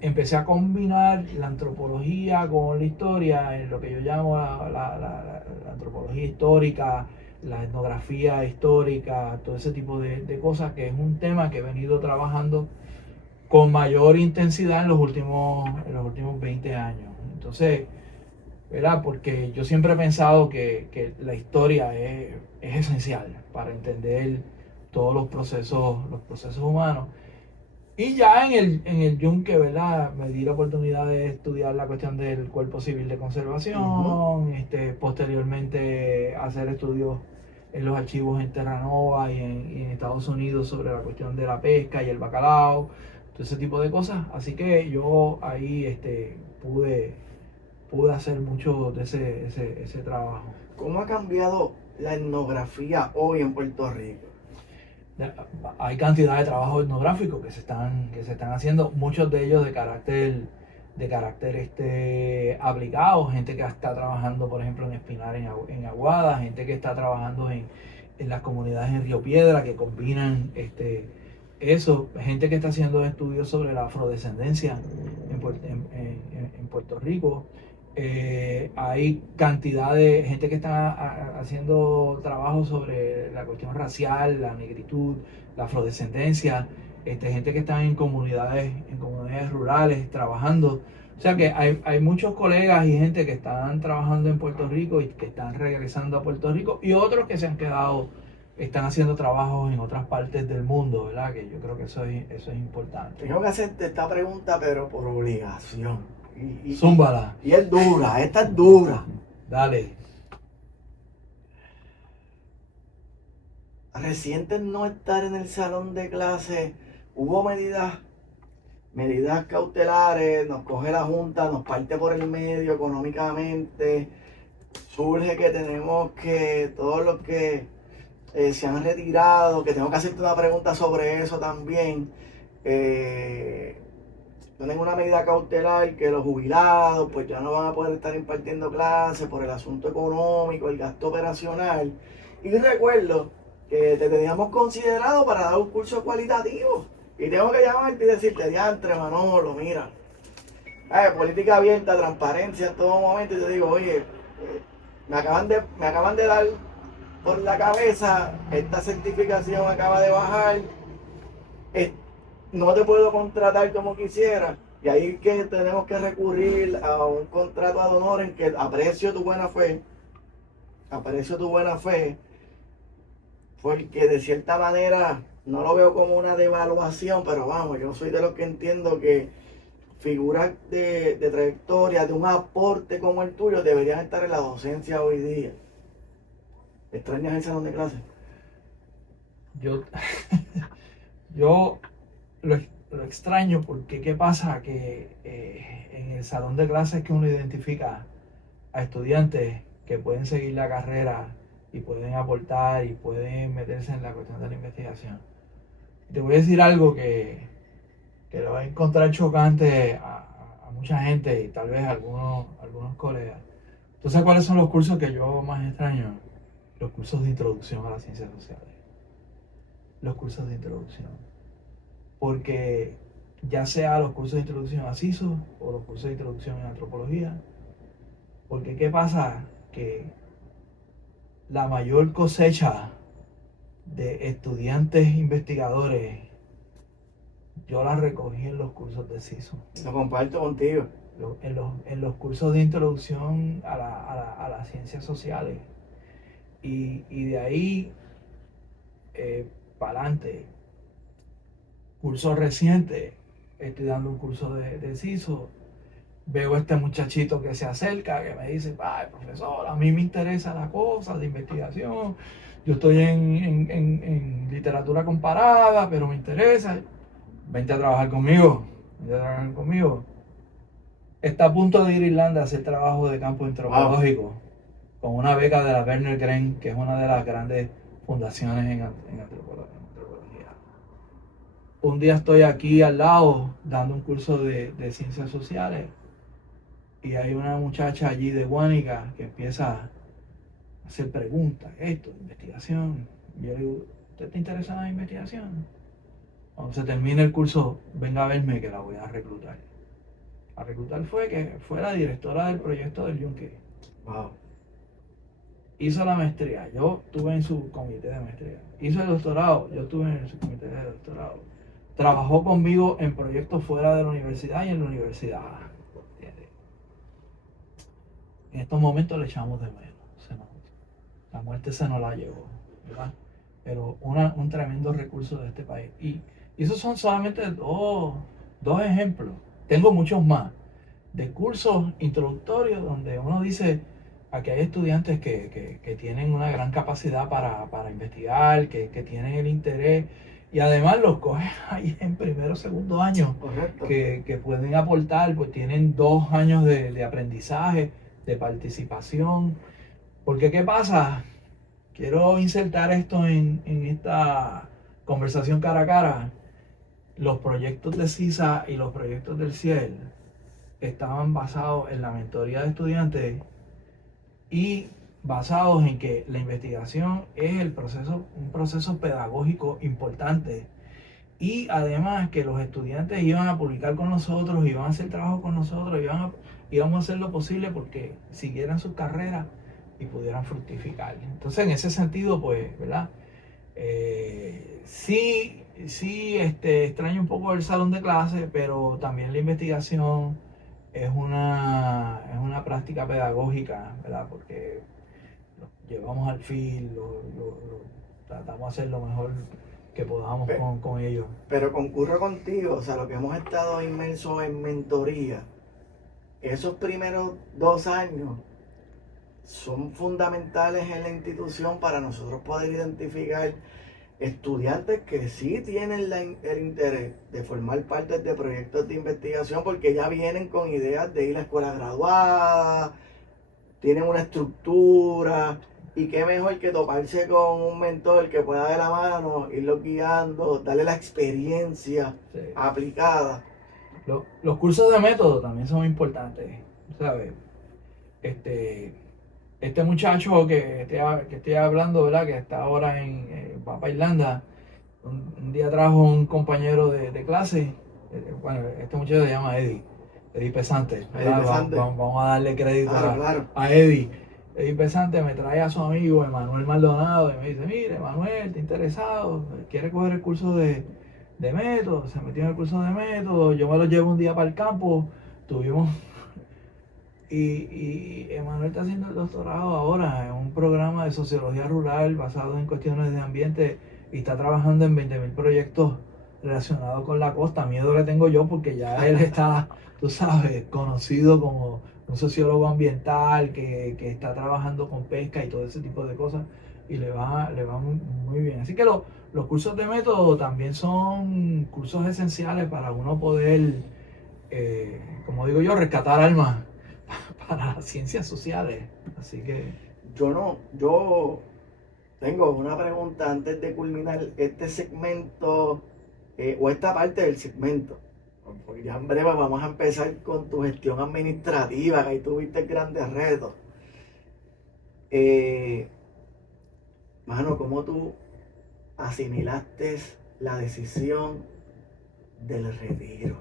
empecé a combinar la antropología con la historia, en lo que yo llamo la antropología histórica, la etnografía histórica, todo ese tipo de cosas, que es un tema que he venido trabajando con mayor intensidad en los últimos 20 años. Entonces, ¿verdad? Porque yo siempre he pensado que la historia es esencial para entender todos los procesos humanos. Y ya en el Yunque, ¿verdad? Me di la oportunidad de estudiar la cuestión del Cuerpo Civil de Conservación, posteriormente hacer estudios en los archivos en Terranova y en Estados Unidos sobre la cuestión de la pesca y el bacalao, todo ese tipo de cosas. Así que yo ahí pude hacer mucho de ese trabajo. ¿Cómo ha cambiado la etnografía hoy en Puerto Rico? Hay cantidad de trabajos etnográficos que se están haciendo, muchos de ellos de carácter aplicado, gente que está trabajando, por ejemplo, en Espinar, en Aguada, gente que está trabajando en las comunidades en Río Piedra, que combinan eso, gente que está haciendo estudios sobre la afrodescendencia en Puerto Rico. Hay cantidad de gente que está haciendo trabajos sobre la cuestión racial, la negritud, la afrodescendencia, gente que está en comunidades rurales trabajando. O sea que hay muchos colegas y gente que están trabajando en Puerto Rico y que están regresando a Puerto Rico, y otros que se han quedado, están haciendo trabajos en otras partes del mundo, ¿verdad? Que yo creo que eso es importante. Tengo que hacerte esta pregunta, pero por obligación. Zúmbala. Y es dura, esta es dura. Dale. Reciente no estar en el salón de clase, hubo medidas cautelares, nos coge la Junta, nos parte por el medio económicamente, surge que tenemos que, todos los que se han retirado, que tengo que hacerte una pregunta sobre eso también, tienen una medida cautelar que los jubilados pues ya no van a poder estar impartiendo clases por el asunto económico, el gasto operacional. Y recuerdo que te teníamos considerado para dar un curso cualitativo. Y tengo que llamarte y decirte, diantre, Manolo, mira, política abierta, transparencia en todo momento. Y te digo, oye, me acaban de dar por la cabeza, esta certificación acaba de bajar, no te puedo contratar como quisiera, y ahí que tenemos que recurrir a un contrato ad honorem, que aprecio tu buena fe, porque de cierta manera no lo veo como una devaluación, pero vamos, yo soy de los que entiendo que figuras de trayectoria, de un aporte como el tuyo, deberían estar en la docencia hoy día. ¿Extrañas el salón de clase? Yo lo extraño porque ¿qué pasa? Que en el salón de clases que uno identifica a estudiantes que pueden seguir la carrera y pueden aportar y pueden meterse en la cuestión de la investigación. Te voy a decir algo que lo va a encontrar chocante a mucha gente y tal vez a algunos colegas. ¿Tú sabes cuáles son los cursos que yo más extraño? Los cursos de introducción a las ciencias sociales. Los cursos de introducción. Porque ya sea los cursos de introducción a CISO o los cursos de introducción en antropología, porque ¿qué pasa? Que la mayor cosecha de estudiantes investigadores yo la recogí en los cursos de CISO. Lo comparto contigo. En los cursos de introducción a las ciencias sociales. Y de ahí para adelante, curso reciente, estoy dando un curso de CISO. Veo a este muchachito que se acerca, que me dice, ay, profesor, a mí me interesa la cosa de investigación, yo estoy en literatura comparada, pero me interesa, vente a trabajar conmigo, vente a trabajar conmigo. Está a punto de ir a Irlanda a hacer trabajo de campo antropológico, con una beca de la Werner Green, que es una de las grandes fundaciones en antropología. Un día estoy aquí al lado dando un curso de ciencias sociales y hay una muchacha allí de Guánica que empieza a hacer preguntas, esto, investigación. Y yo le digo, ¿usted está interesado en investigación? Cuando se termine el curso, venga a verme que la voy a reclutar. A reclutar fue la directora del proyecto del Yunque. Wow. Hizo la maestría, yo estuve en su comité de maestría. Hizo el doctorado, yo estuve en su comité de doctorado. Trabajó conmigo en proyectos fuera de la universidad y en la universidad. En estos momentos le echamos de menos. La muerte se nos la llevó, ¿verdad? Pero un tremendo recurso de este país. Y esos son solamente dos ejemplos. Tengo muchos más de cursos introductorios donde uno dice, aquí hay estudiantes que tienen una gran capacidad para investigar, que tienen el interés y además los coges ahí en primero o segundo año. Correcto. Que pueden aportar, pues tienen 2 años de aprendizaje, de participación. Porque ¿qué pasa? Quiero insertar esto en esta conversación cara a cara. Los proyectos de CISA y los proyectos del CIEL estaban basados en la mentoría de estudiantes y basados en que la investigación es un proceso pedagógico importante y además que los estudiantes iban a publicar con nosotros, iban a hacer trabajo con nosotros, íbamos a hacer lo posible porque siguieran sus carreras y pudieran fructificar. Entonces en ese sentido, pues, ¿verdad? Sí, extraño un poco el salón de clase, pero también la investigación es una práctica pedagógica, ¿verdad? Porque lo llevamos al fin, tratamos de hacer lo mejor que podamos con ellos. Pero concurro contigo, o sea, lo que hemos estado inmersos en mentoría, esos primeros 2 años son fundamentales en la institución para nosotros poder identificar estudiantes que sí tienen el interés de formar parte de proyectos de investigación porque ya vienen con ideas de ir a escuela graduada, tienen una estructura y qué mejor que toparse con un mentor que pueda de la mano, irlo guiando, darle la experiencia aplicada. Los cursos de método también son importantes, ¿sabes? Este muchacho que estoy hablando, ¿verdad? Que está ahora va para Irlanda, un día trajo un compañero de clase, bueno, este muchacho se llama Eddie Pesante, vamos a darle crédito a Eddie. Eddie Pesante me trae a su amigo Emanuel Maldonado y me dice, mire, Emanuel, ¿está interesado? ¿Quiere coger el curso de método? Se metió en el curso de método, yo me lo llevo un día para el campo, tuvimos... Y Emanuel está haciendo el doctorado ahora en un programa de sociología rural basado en cuestiones de ambiente y está trabajando en 20.000 proyectos relacionados con la costa. Miedo le tengo yo porque ya él está, tú sabes, conocido como un sociólogo ambiental que está trabajando con pesca y todo ese tipo de cosas y le va muy bien. Así que los cursos de método también son cursos esenciales para uno poder, como digo yo, rescatar almas para las ciencias sociales. Así que yo tengo una pregunta antes de culminar este segmento o esta parte del segmento. Porque ya en breve vamos a empezar con tu gestión administrativa, que ahí tuviste grandes retos. Mano, ¿cómo tú asimilaste la decisión del retiro?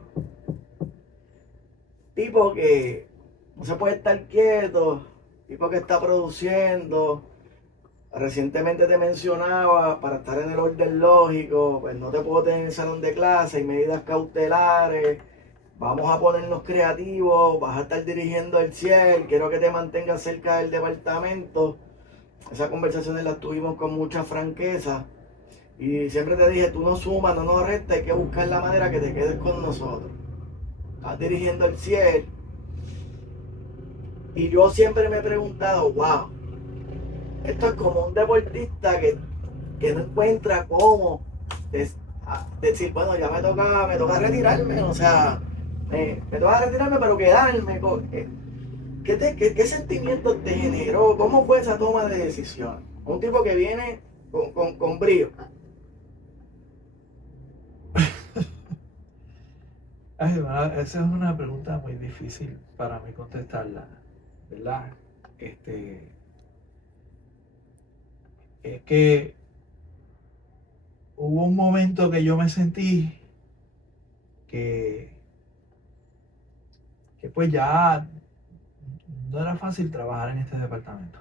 Tipo que no se puede estar quieto, tipo que está produciendo. Recientemente te mencionaba, para estar en el orden lógico, pues no te puedo tener en el salón de clase, hay medidas cautelares, vamos a ponernos creativos, vas a estar dirigiendo el CIEL, quiero que te mantengas cerca del departamento. Esas conversaciones las tuvimos con mucha franqueza y siempre te dije, tú no sumas, no nos restas, hay que buscar la manera que te quedes con nosotros. Estás dirigiendo el CIEL y yo siempre me he preguntado, wow, esto es como un deportista que no encuentra cómo decir, bueno, ya me toca retirarme, o sea, me toca retirarme, pero quedarme. ¿Qué sentimientos te generó? ¿Cómo fue esa toma de decisión? Un tipo que viene con brío. Ay, bueno, esa es una pregunta muy difícil para mí contestarla, ¿verdad? Es que hubo un momento que yo me sentí que, que pues ya no era fácil trabajar en este departamento.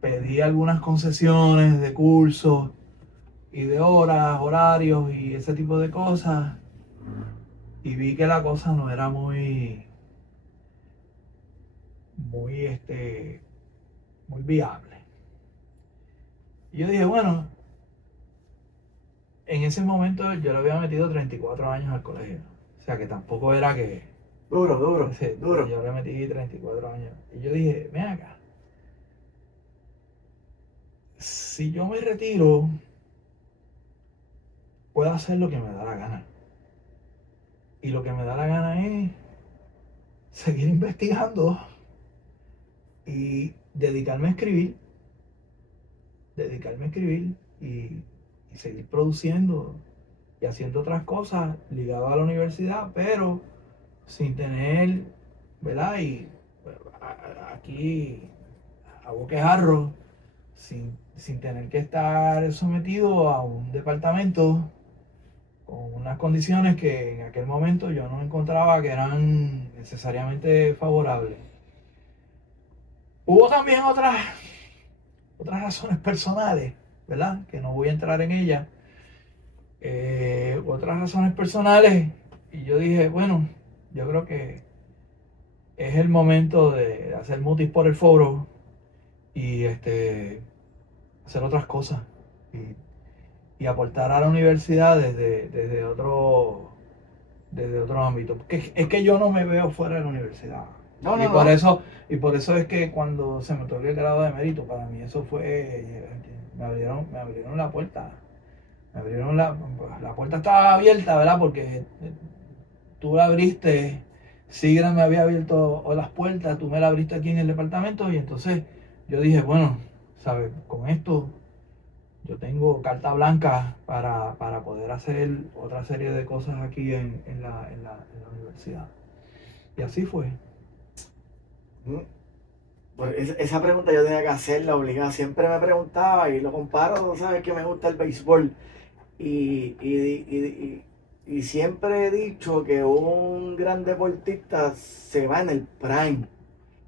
Pedí algunas concesiones de cursos y de horas, horarios y ese tipo de cosas y vi que la cosa no era muy, muy viable. Y yo dije, bueno, en ese momento yo le había metido 34 años al colegio. O sea que tampoco era que... Duro. Yo le metí 34 años. Y yo dije, ven acá. Si yo me retiro, puedo hacer lo que me da la gana. Y lo que me da la gana es seguir investigando y dedicarme a escribir y seguir produciendo y haciendo otras cosas ligadas a la universidad, pero sin tener, ¿verdad? Y aquí a boquejarro, sin tener que estar sometido a un departamento con unas condiciones que en aquel momento yo no encontraba que eran necesariamente favorables. Hubo también otras razones personales, ¿verdad? Que no voy a entrar en ellas. Otras razones personales, y yo dije, bueno, yo creo que es el momento de hacer mutis por el foro y hacer otras cosas y aportar a la universidad desde otro ámbito. Porque es que yo no me veo fuera de la universidad. No. Y por eso es que cuando se me otorgó el grado de mérito, para mí eso fue, me abrieron la puerta. La puerta estaba abierta, ¿verdad? Porque tú la abriste, Sigra me había abierto las puertas, tú me la abriste aquí en el departamento y entonces yo dije, bueno, ¿sabes? Con esto yo tengo carta blanca para poder hacer otra serie de cosas aquí en la universidad. Y así fue. Pues esa pregunta yo tenía que hacerla obligada. Siempre me preguntaba y lo comparo, tú sabes que me gusta el béisbol. Y siempre he dicho que un gran deportista se va en el prime.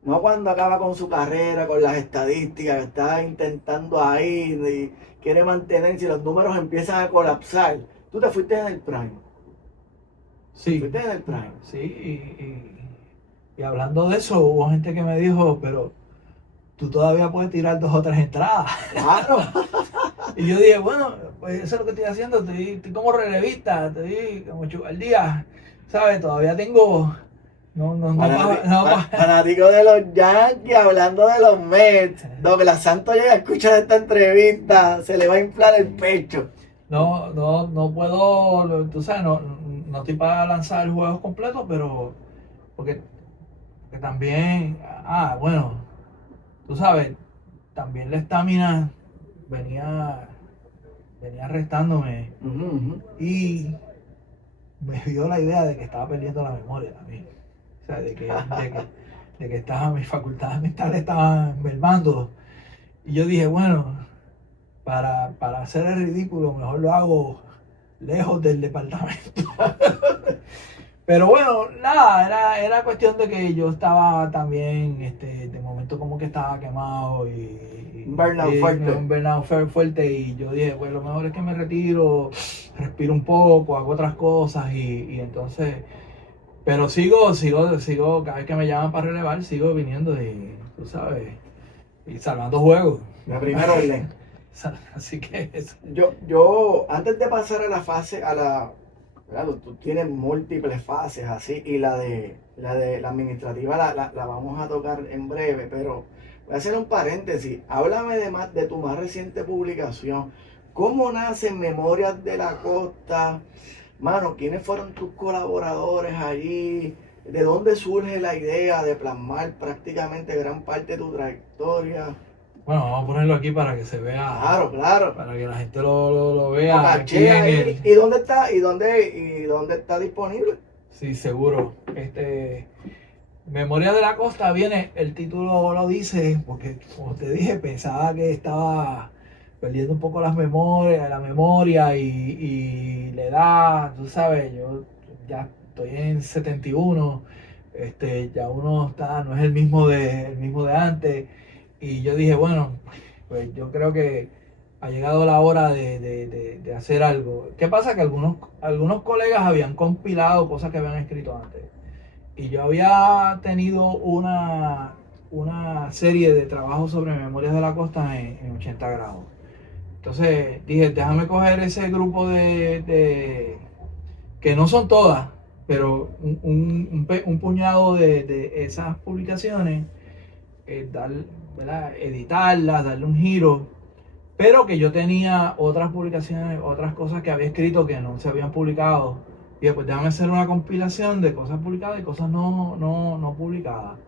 No cuando acaba con su carrera, con las estadísticas, que está intentando ahí, y quiere mantenerse y los números empiezan a colapsar. Tú te fuiste en el prime. Sí. Fuiste en el prime. Sí, y hablando de eso, hubo gente que me dijo, pero tú todavía puedes tirar 2 o 3 entradas. Claro. Y yo dije, bueno, pues eso es lo que estoy haciendo, estoy como relevista, estoy como Chubaldía, ¿sabes? Todavía tengo... Fanático de los Yankees, hablando de los Mets. Douglas Santos llega a escuchar esta entrevista, se le va a inflar el pecho. No puedo, tú sabes, no estoy para lanzar juegos completos, pero porque también, bueno, tú sabes, también la estamina venía restándome y me dio la idea de que estaba perdiendo la memoria también. O sea, de que mis facultades mentales estaban mermando. Y yo dije, bueno, para hacer el ridículo, mejor lo hago lejos del departamento. Pero bueno, nada, era cuestión de que yo estaba también, de momento como que estaba quemado Un burnout fuerte. Un burnout fuerte y yo dije, pues lo mejor es que me retiro, respiro un poco, hago otras cosas y entonces, pero sigo, cada vez que me llaman para relevar, sigo viniendo y, tú sabes, y salvando juegos. La primera orden. Así que eso. Yo, antes de pasar a la fase, claro, tú tienes múltiples fases así, y la la administrativa la vamos a tocar en breve, pero voy a hacer un paréntesis. Háblame de tu más reciente publicación. ¿Cómo nacen Memorias de la Costa? Mano, ¿quiénes fueron tus colaboradores allí? ¿De dónde surge la idea de plasmar prácticamente gran parte de tu trayectoria? Bueno, vamos a ponerlo aquí para que se vea. Claro. Para que la gente lo vea. Lo caché ahí. ¿Y dónde está? ¿Y dónde está disponible? Sí, seguro. Memoria de la Costa viene, el título lo dice, porque como te dije, pensaba que estaba perdiendo un poco la memoria y la edad, tú sabes, yo ya estoy en 71, ya uno no es el mismo de antes, y yo dije, bueno, pues yo creo que ha llegado la hora de hacer algo. ¿Qué pasa? Que algunos colegas habían compilado cosas que habían escrito antes. Y yo había tenido una serie de trabajos sobre Memorias de la Costa en 80 grados. Entonces dije, déjame coger ese grupo que no son todas, pero un puñado de esas publicaciones, ¿verdad? Editarlas, darle un giro, pero que yo tenía otras publicaciones, otras cosas que había escrito que no se habían publicado. Y después déjame hacer una compilación de cosas publicadas y cosas no publicadas.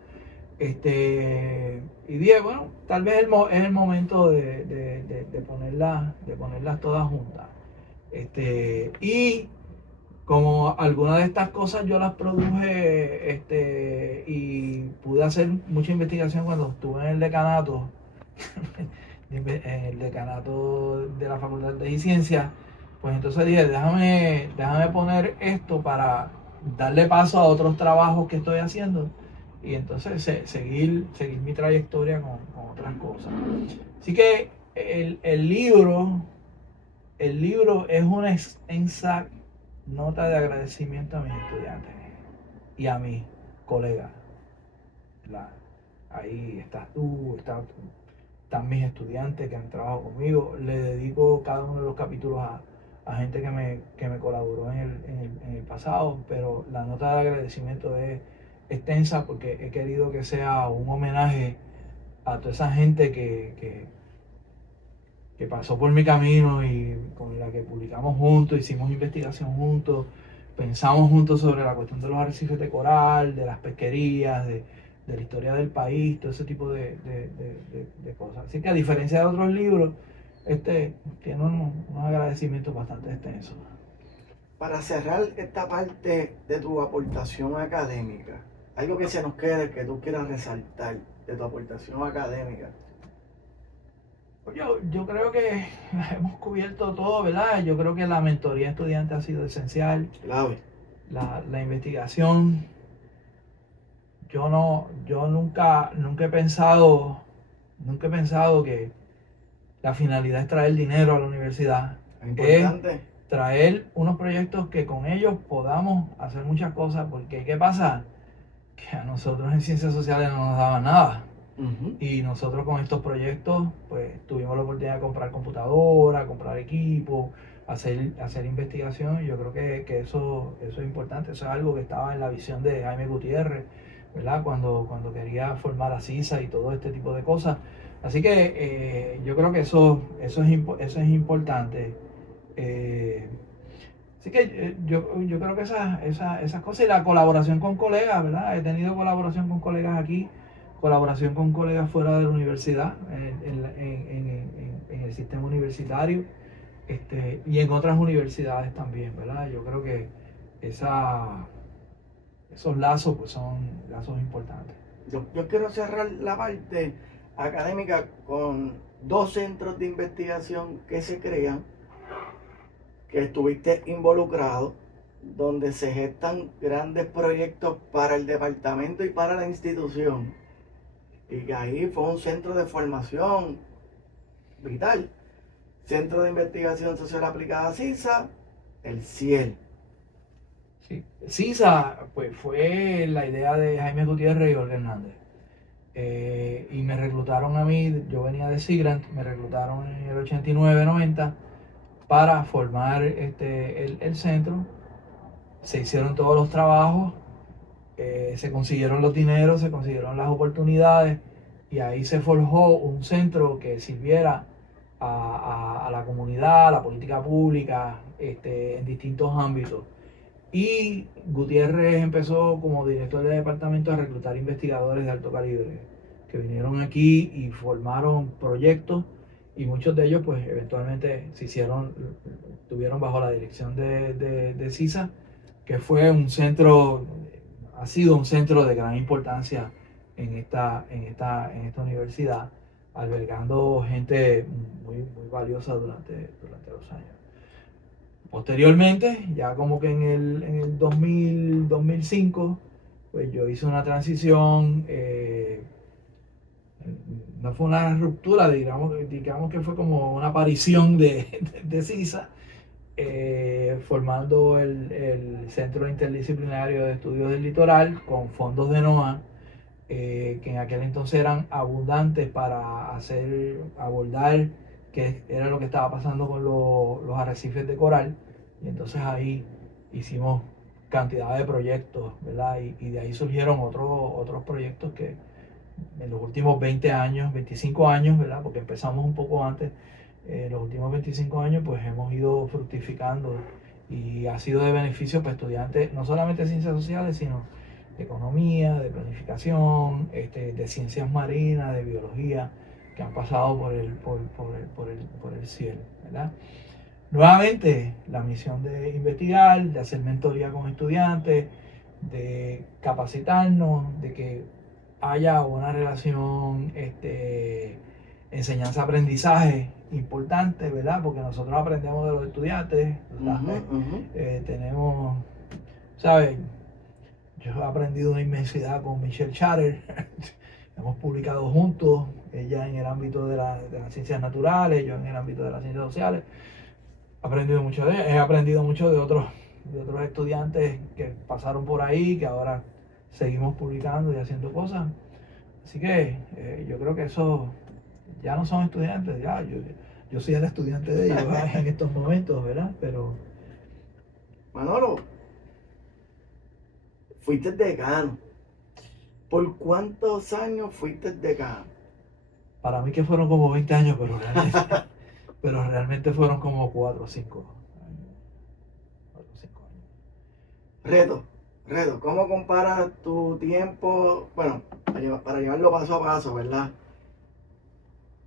Y dije, bueno, tal vez es el momento de ponerlas todas juntas. Y como algunas de estas cosas yo las produje, y pude hacer mucha investigación cuando estuve en el decanato, en el decanato de la Facultad de Ciencias, pues entonces dije, déjame poner esto para darle paso a otros trabajos que estoy haciendo y entonces seguir mi trayectoria con otras cosas. Así que el libro es una extensa nota de agradecimiento a mis estudiantes y a mis colegas. Ahí estás tú, están mis estudiantes que han trabajado conmigo. Le dedico cada uno de los capítulos a gente que me colaboró en el pasado, pero la nota de agradecimiento es extensa porque he querido que sea un homenaje a toda esa gente que pasó por mi camino y con la que publicamos juntos, hicimos investigación juntos, pensamos juntos sobre la cuestión de los arrecifes de coral, de las pesquerías, de la historia del país, todo ese tipo de cosas. Así que a diferencia de otros libros, tiene unos agradecimientos bastante extensos. Para cerrar esta parte de tu aportación académica, algo que se nos quede que tú quieras resaltar de tu aportación académica. Yo creo que hemos cubierto todo, ¿verdad? Yo creo que la mentoría estudiante ha sido esencial. Clave. La investigación. Yo nunca he pensado que la finalidad es traer dinero a la universidad. Importante. Es traer unos proyectos que con ellos podamos hacer muchas cosas, porque ¿qué pasa? Que a nosotros en ciencias sociales no nos daban nada. Y nosotros con estos proyectos pues tuvimos la oportunidad de comprar computadoras, comprar equipo, hacer investigación. Yo creo que eso es importante. Eso es algo que estaba en la visión de Jaime Gutiérrez, ¿verdad? Cuando quería formar a CISA y todo este tipo de cosas. Así que yo creo que eso es importante. Así que yo creo que esas cosas y la colaboración con colegas, ¿verdad? He tenido colaboración con colegas aquí, colaboración con colegas fuera de la universidad, en el sistema universitario, y en otras universidades también, ¿verdad? Yo creo que esos lazos pues son lazos importantes. Yo quiero cerrar la parte académica con 2 centros de investigación que se crean, que estuviste involucrado donde se gestan grandes proyectos para el departamento y para la institución. Y que ahí fue un centro de formación vital. Centro de Investigación Social Aplicada CISA, el CIEL. Sí. CISA, pues fue la idea de Jaime Gutiérrez y Olga Hernández. Y me reclutaron a mí, yo venía de Sigrant, me reclutaron en el 89-90 para formar el centro. Se hicieron todos los trabajos, se consiguieron los dineros, se consiguieron las oportunidades y ahí se forjó un centro que sirviera a la comunidad, a la política pública, en distintos ámbitos. Y Gutiérrez empezó como director de departamento a reclutar investigadores de alto calibre que vinieron aquí y formaron proyectos y muchos de ellos pues eventualmente estuvieron bajo la dirección de CISA, que fue un centro, ha sido un centro de gran importancia en esta universidad, albergando gente muy valiosa durante los años. Posteriormente, ya como que en el 2005, pues yo hice una transición, no fue una ruptura, digamos que fue como una aparición de CISA, formando el Centro Interdisciplinario de Estudios del Litoral con fondos de NOAA, que en aquel entonces eran abundantes para abordar qué era lo que estaba pasando con los arrecifes de coral. Y entonces ahí hicimos cantidad de proyectos, ¿verdad? Y de ahí surgieron otros proyectos que en los últimos 20 años, 25 años, ¿verdad? Porque empezamos un poco antes, los últimos 25 años pues hemos ido fructificando y ha sido de beneficio para estudiantes, no solamente de ciencias sociales, sino de economía, de planificación, de ciencias marinas, de biología, que han pasado por el cielo, ¿verdad? Nuevamente, la misión de investigar, de hacer mentoría con estudiantes, de capacitarnos, de que haya una relación enseñanza-aprendizaje importante, ¿verdad? Porque nosotros aprendemos de los estudiantes, tenemos, ¿sabes? Yo he aprendido una inmensidad con Michelle Chatter, hemos publicado juntos, ella en el ámbito de las ciencias naturales, yo en el ámbito de las ciencias sociales. He aprendido mucho de otros estudiantes que pasaron por ahí, que ahora seguimos publicando y haciendo cosas. Así que yo creo que eso ya no son estudiantes, ya yo soy el estudiante de ellos en estos momentos, ¿verdad? Pero Manolo, fuiste decano. ¿Por cuántos años fuiste decano? para mí que fueron como 20 años, pero realmente fueron como 4 o 5 años. Reto, ¿cómo comparas tu tiempo, bueno, para llevarlo paso a paso, ¿verdad?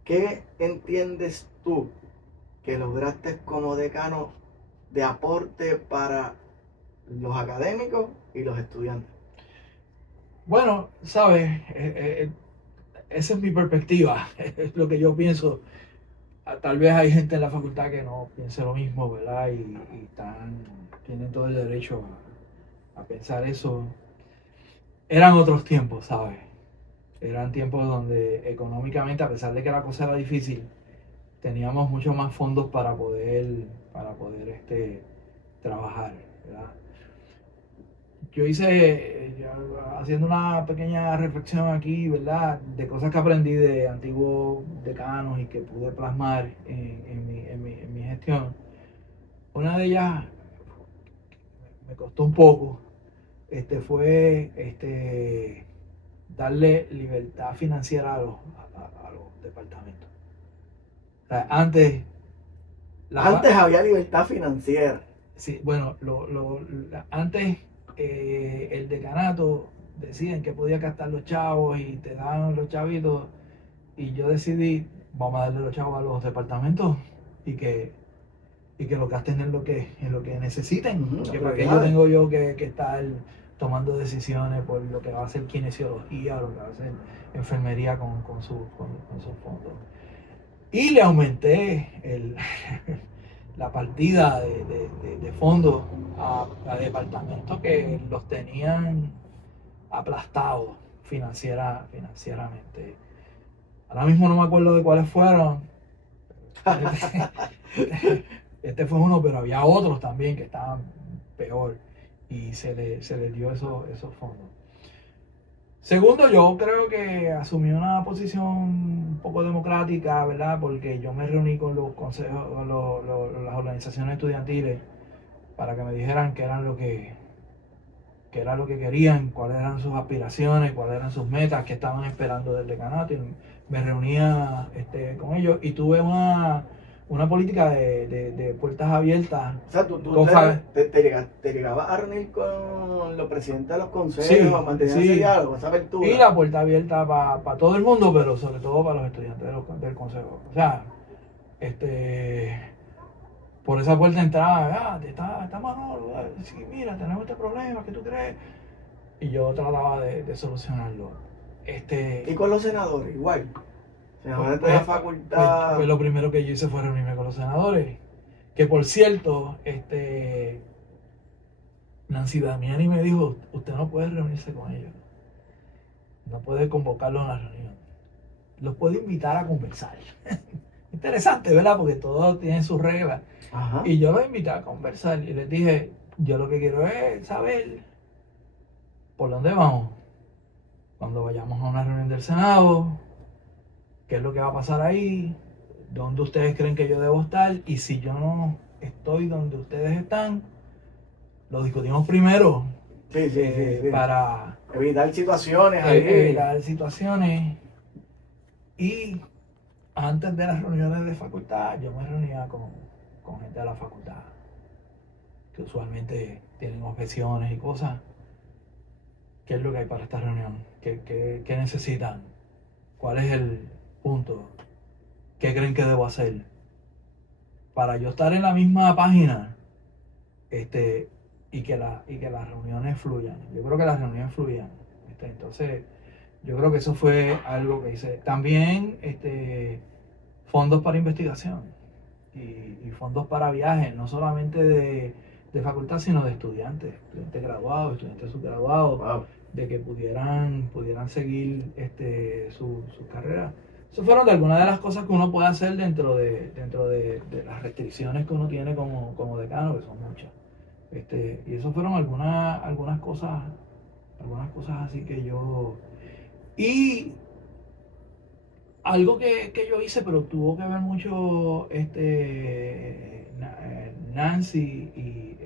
¿Qué entiendes tú que lograste como decano de aporte para los académicos y los estudiantes? Bueno, sabes, esa es mi perspectiva, es lo que yo pienso. Tal vez hay gente en la facultad que no piense lo mismo, ¿verdad? Y tienen todo el derecho a pensar eso. Eran otros tiempos, ¿sabes? Eran tiempos donde económicamente, a pesar de que la cosa era difícil, teníamos mucho más fondos para poder trabajar, ¿verdad? Yo haciendo una pequeña reflexión aquí, ¿verdad? De cosas que aprendí de antiguos decanos y que pude plasmar en mi gestión. Una de ellas me costó un poco, fue darle libertad financiera a los departamentos. O sea, antes había libertad financiera. Sí, bueno, antes el decanato decía en qué podía gastar los chavos y te daban los chavitos y yo decidí, vamos a darle los chavos a los departamentos y que lo gasten en lo que necesiten, que para qué tengo yo que estar tomando decisiones por lo que va a ser kinesiología o lo que va a ser enfermería con sus fondos. Y le aumenté la partida de fondos a departamentos que los tenían aplastados financieramente. Ahora mismo no me acuerdo de cuáles fueron. Este fue uno, pero había otros también que estaban peor y se les dio esos fondos. Segundo, yo creo que asumí una posición un poco democrática, ¿verdad? Porque yo me reuní con los consejos, con las organizaciones estudiantiles para que me dijeran qué era lo que querían, cuáles eran sus aspiraciones, cuáles eran sus metas, qué estaban esperando del decanato. Y me reunía con ellos y tuve una política de puertas abiertas. O sea, tú te llegabas a reunir con los presidentes de los consejos, Sí, mantenías sí. ese diálogo, esa apertura. Y la puerta abierta para todo el mundo, pero sobre todo para los estudiantes del consejo. O sea, por esa puerta entraba, está Manolo, sí, mira, tenemos este problema, ¿qué tú crees? Y yo trataba de solucionarlo. Y con los senadores, igual. Senadores de la facultad. Pues lo primero que yo hice fue reunirme con los senadores. Que por cierto, Nancy Damiani me dijo, usted no puede reunirse con ellos. No puede convocarlos a una reunión. Los puede invitar a conversar. Interesante, ¿verdad? Porque todos tienen sus reglas. Ajá. Y yo los invité a conversar y les dije, yo lo que quiero es saber por dónde vamos. Cuando vayamos a una reunión del Senado, qué es lo que va a pasar ahí, dónde ustedes creen que yo debo estar, y si yo no estoy donde ustedes están, lo discutimos primero. Sí. Para evitar situaciones. Evitar situaciones. Y antes de las reuniones de facultad, yo me reunía con gente de la facultad, que usualmente tienen objeciones y cosas. ¿Qué es lo que hay para esta reunión? ¿Qué necesitan? ¿Cuál es el punto? ¿Qué creen que debo hacer? Para yo estar en la misma página y que las reuniones fluyan. Yo creo que las reuniones fluyan. Entonces, yo creo que eso fue algo que hice. También fondos para investigación y fondos para viajes, no solamente de facultad, sino de estudiantes graduados, estudiantes subgraduados. Wow. De que pudieran seguir su carrera. Eso fueron de algunas de las cosas que uno puede hacer dentro de las restricciones que uno tiene como decano, que son muchas. Y eso fueron algunas cosas así que yo... Y algo que yo hice, pero tuvo que ver mucho Nancy y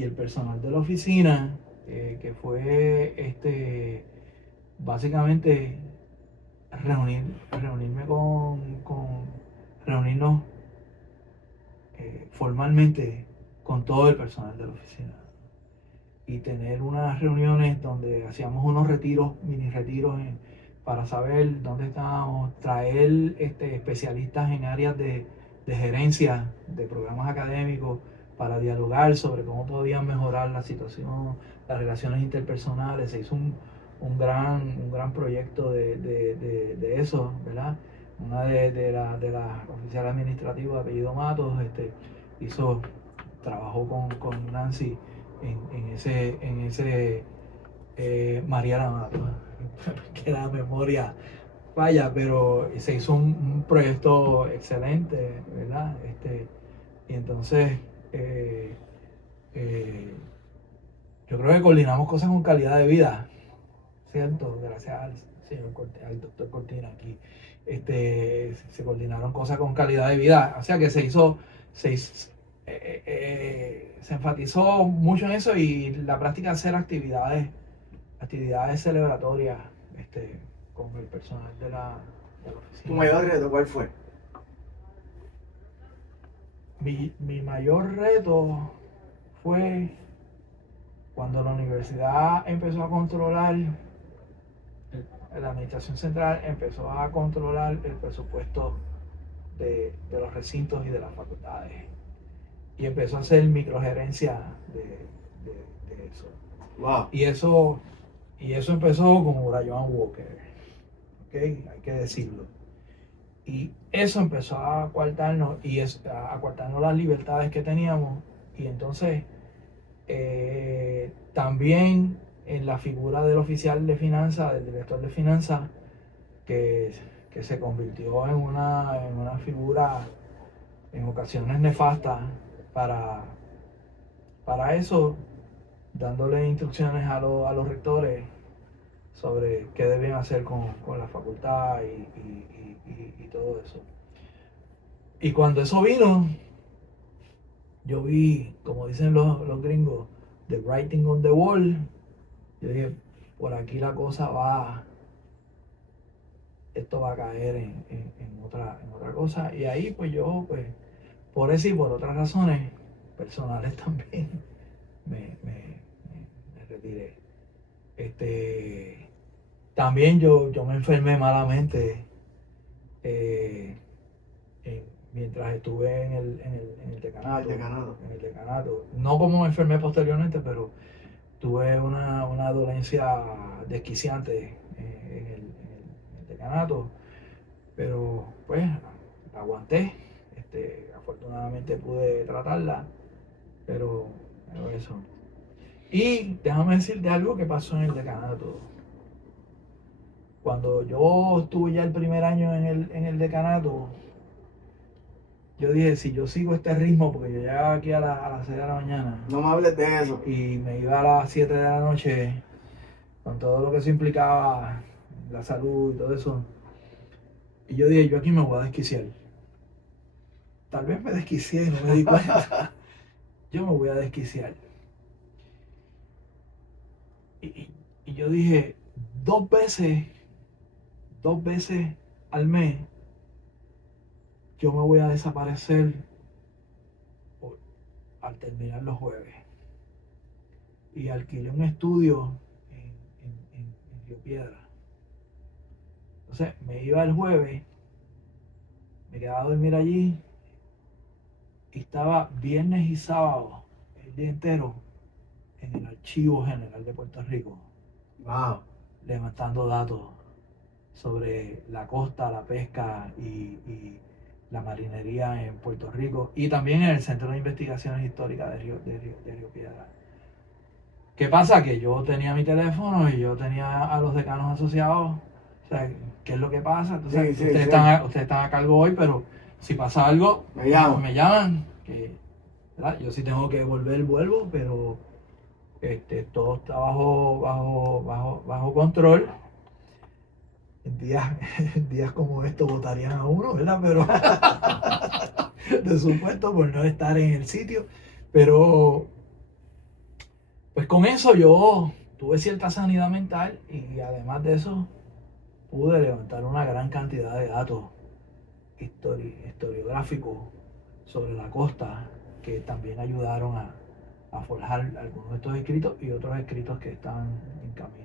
el personal de la oficina, que fue básicamente reunirnos formalmente con todo el personal de la oficina y tener unas reuniones donde hacíamos unos mini retiros para saber dónde estábamos, traer especialistas en áreas de gerencia de programas académicos para dialogar sobre cómo podían mejorar la situación, las relaciones interpersonales. Se hizo un gran proyecto de eso, ¿verdad? Una de las oficiales administrativas de apellido Matos trabajó con Nancy en ese Mariana Matos, que la memoria vaya, pero se hizo un proyecto excelente, ¿verdad? Y entonces yo creo que coordinamos cosas con calidad de vida, ¿cierto? Gracias al doctor Cortina aquí. Se coordinaron cosas con calidad de vida, o sea que se enfatizó mucho en eso, y la práctica de hacer actividades celebratorias con el personal de la oficina. ¿Tu mayor reto cuál fue? Mi mayor reto fue cuando la universidad empezó a controlar, la administración central empezó a controlar el presupuesto de los recintos y de las facultades, y empezó a hacer microgerencia de eso. Wow. Y eso empezó como la Joan Walker, ¿okay? Hay que decirlo. Y eso empezó a coartarnos a coartarnos las libertades que teníamos. Y entonces también en la figura del oficial de finanzas, del director de finanzas, que, que se convirtió en una figura en ocasiones nefasta para, para eso, dándole instrucciones a los rectores sobre qué debían hacer con la facultad y todo eso. Y cuando eso vino, yo vi, como dicen los gringos, the writing on the wall. Yo dije, por aquí la cosa esto va a caer en otra cosa. Y ahí pues yo, pues, por eso y por otras razones personales también, me retiré. También yo me enfermé malamente eh, mientras estuve en el decanato. En el decanato. No como me enfermé posteriormente, pero tuve una dolencia desquiciante en el decanato. Pero pues la aguanté. Afortunadamente pude tratarla, pero eso. Y déjame decirte algo que pasó en el decanato. Cuando yo estuve ya el primer año en el decanato, yo dije, si yo sigo este ritmo, porque yo llegaba aquí a las 6 de la mañana. No me hables de eso. Y me iba a las 7 de la noche, con todo lo que eso implicaba, la salud y todo eso. Y yo dije, yo aquí me voy a desquiciar. Tal vez me desquicié y no me di cuenta. Yo me voy a desquiciar. Y yo dije, dos veces al mes, yo me voy a desaparecer al terminar los jueves. Y alquilé un estudio en Río Piedra. Entonces me iba el jueves, me quedaba a dormir allí y estaba viernes y sábado el día entero en el Archivo General de Puerto Rico. Wow. Levantando datos sobre la costa, la pesca y la marinería en Puerto Rico y también en el Centro de Investigaciones Históricas de Río Piedra. ¿Qué pasa? Que yo tenía mi teléfono y yo tenía a los decanos asociados. O sea, ¿qué es lo que pasa? Entonces, Sí, ustedes están a cargo hoy, pero si pasa algo, me llaman. ¿Verdad? Yo sí tengo que vuelvo, pero todo está bajo control. En días como estos votarían a uno, ¿verdad? Pero de supuesto por no estar en el sitio. Pero pues con eso yo tuve cierta sanidad mental y además de eso pude levantar una gran cantidad de datos historiográficos sobre la costa que también ayudaron a forjar algunos de estos escritos y otros escritos que están en camino.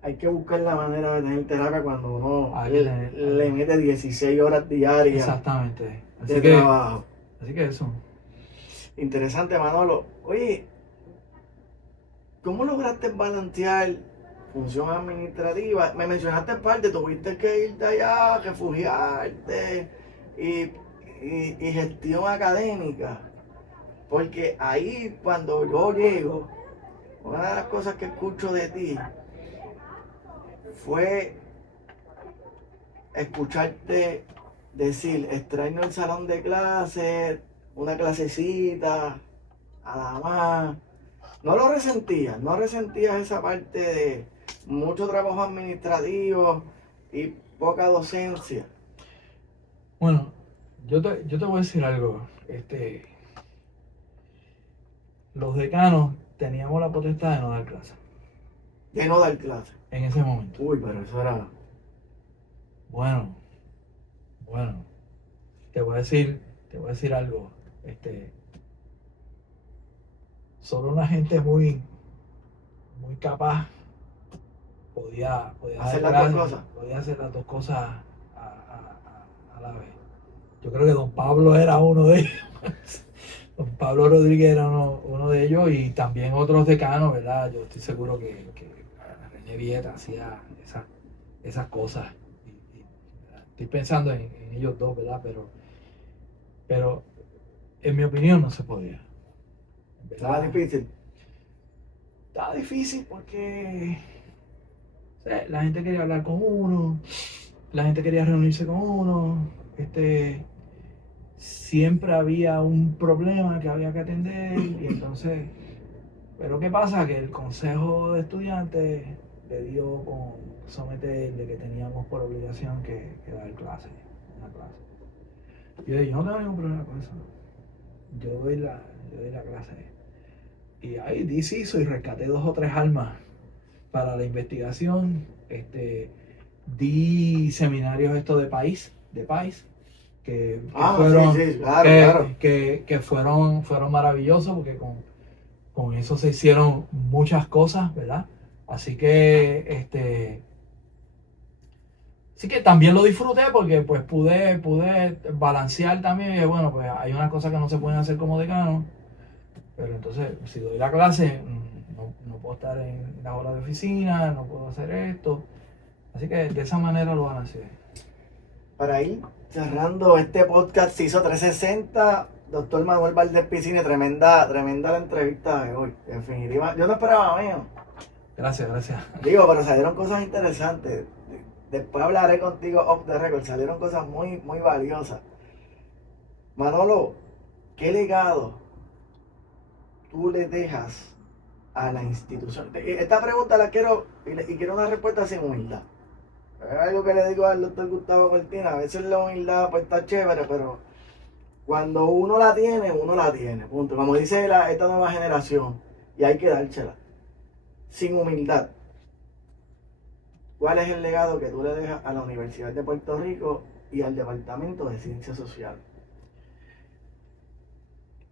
Hay que buscar la manera de tener terapia cuando uno le mete 16 horas diarias. Exactamente. De trabajo. Así que eso. Interesante, Manolo. Oye, ¿cómo lograste balancear función administrativa? Me mencionaste parte, tuviste que irte allá, refugiarte y gestión académica. Porque ahí cuando yo llego, una de las cosas que escucho de ti fue escucharte decir, extraño el salón de clases, una clasecita, nada más. No resentías esa parte de mucho trabajo administrativo y poca docencia. Bueno, yo te voy a decir algo. Los decanos teníamos la potestad de no dar clases. De no dar clases. En ese momento. Uy, pero eso era... Bueno. Te voy a decir algo. Solo una gente muy capaz podía hacer las dos cosas. Podía hacer las dos cosas a la vez. Yo creo que don Pablo era uno de ellos. Don Pablo Rodríguez era uno de ellos y también otros decanos, ¿verdad? Yo estoy seguro que René Vieta hacía esas cosas. Estoy pensando en ellos dos, ¿verdad? Pero en mi opinión no se podía. Estaba difícil. Estaba difícil porque o sea, la gente quería hablar con uno, la gente quería reunirse con uno, siempre había un problema que había que atender y entonces, pero ¿qué pasa? Que el consejo de estudiantes le dio con someter de que teníamos por obligación que dar clase, una clase. Yo dije, yo no tengo ningún problema con eso, yo doy la clase. Y ahí hizo y rescaté 2 o 3 almas para la investigación. Di seminarios de país, que fueron, sí, claro. que fueron maravillosos porque con eso se hicieron muchas cosas, ¿verdad? Así que también lo disfruté porque pues pude balancear también. Y bueno, pues hay unas cosas que no se pueden hacer como decano, pero entonces si doy la clase, no puedo estar en la hora de oficina, no puedo hacer esto. Así que de esa manera lo balanceé. Para ir cerrando este podcast CISO 360, doctor Manuel Valdés Piscine, tremenda la entrevista de hoy. Definitiva, yo no esperaba menos. Gracias. Digo, pero salieron cosas interesantes. Después hablaré contigo off the record. Salieron cosas muy, muy valiosas. Manolo, ¿qué legado tú le dejas a la institución? Esta pregunta la quiero, y quiero una respuesta sin humildad. Es algo que le digo al doctor Gustavo Cortina. A veces la humildad pues está chévere, pero cuando uno la tiene, punto. Como dice esta nueva generación, y hay que dársela. Sin humildad. ¿Cuál es el legado que tú le dejas a la Universidad de Puerto Rico y al Departamento de Ciencias Sociales?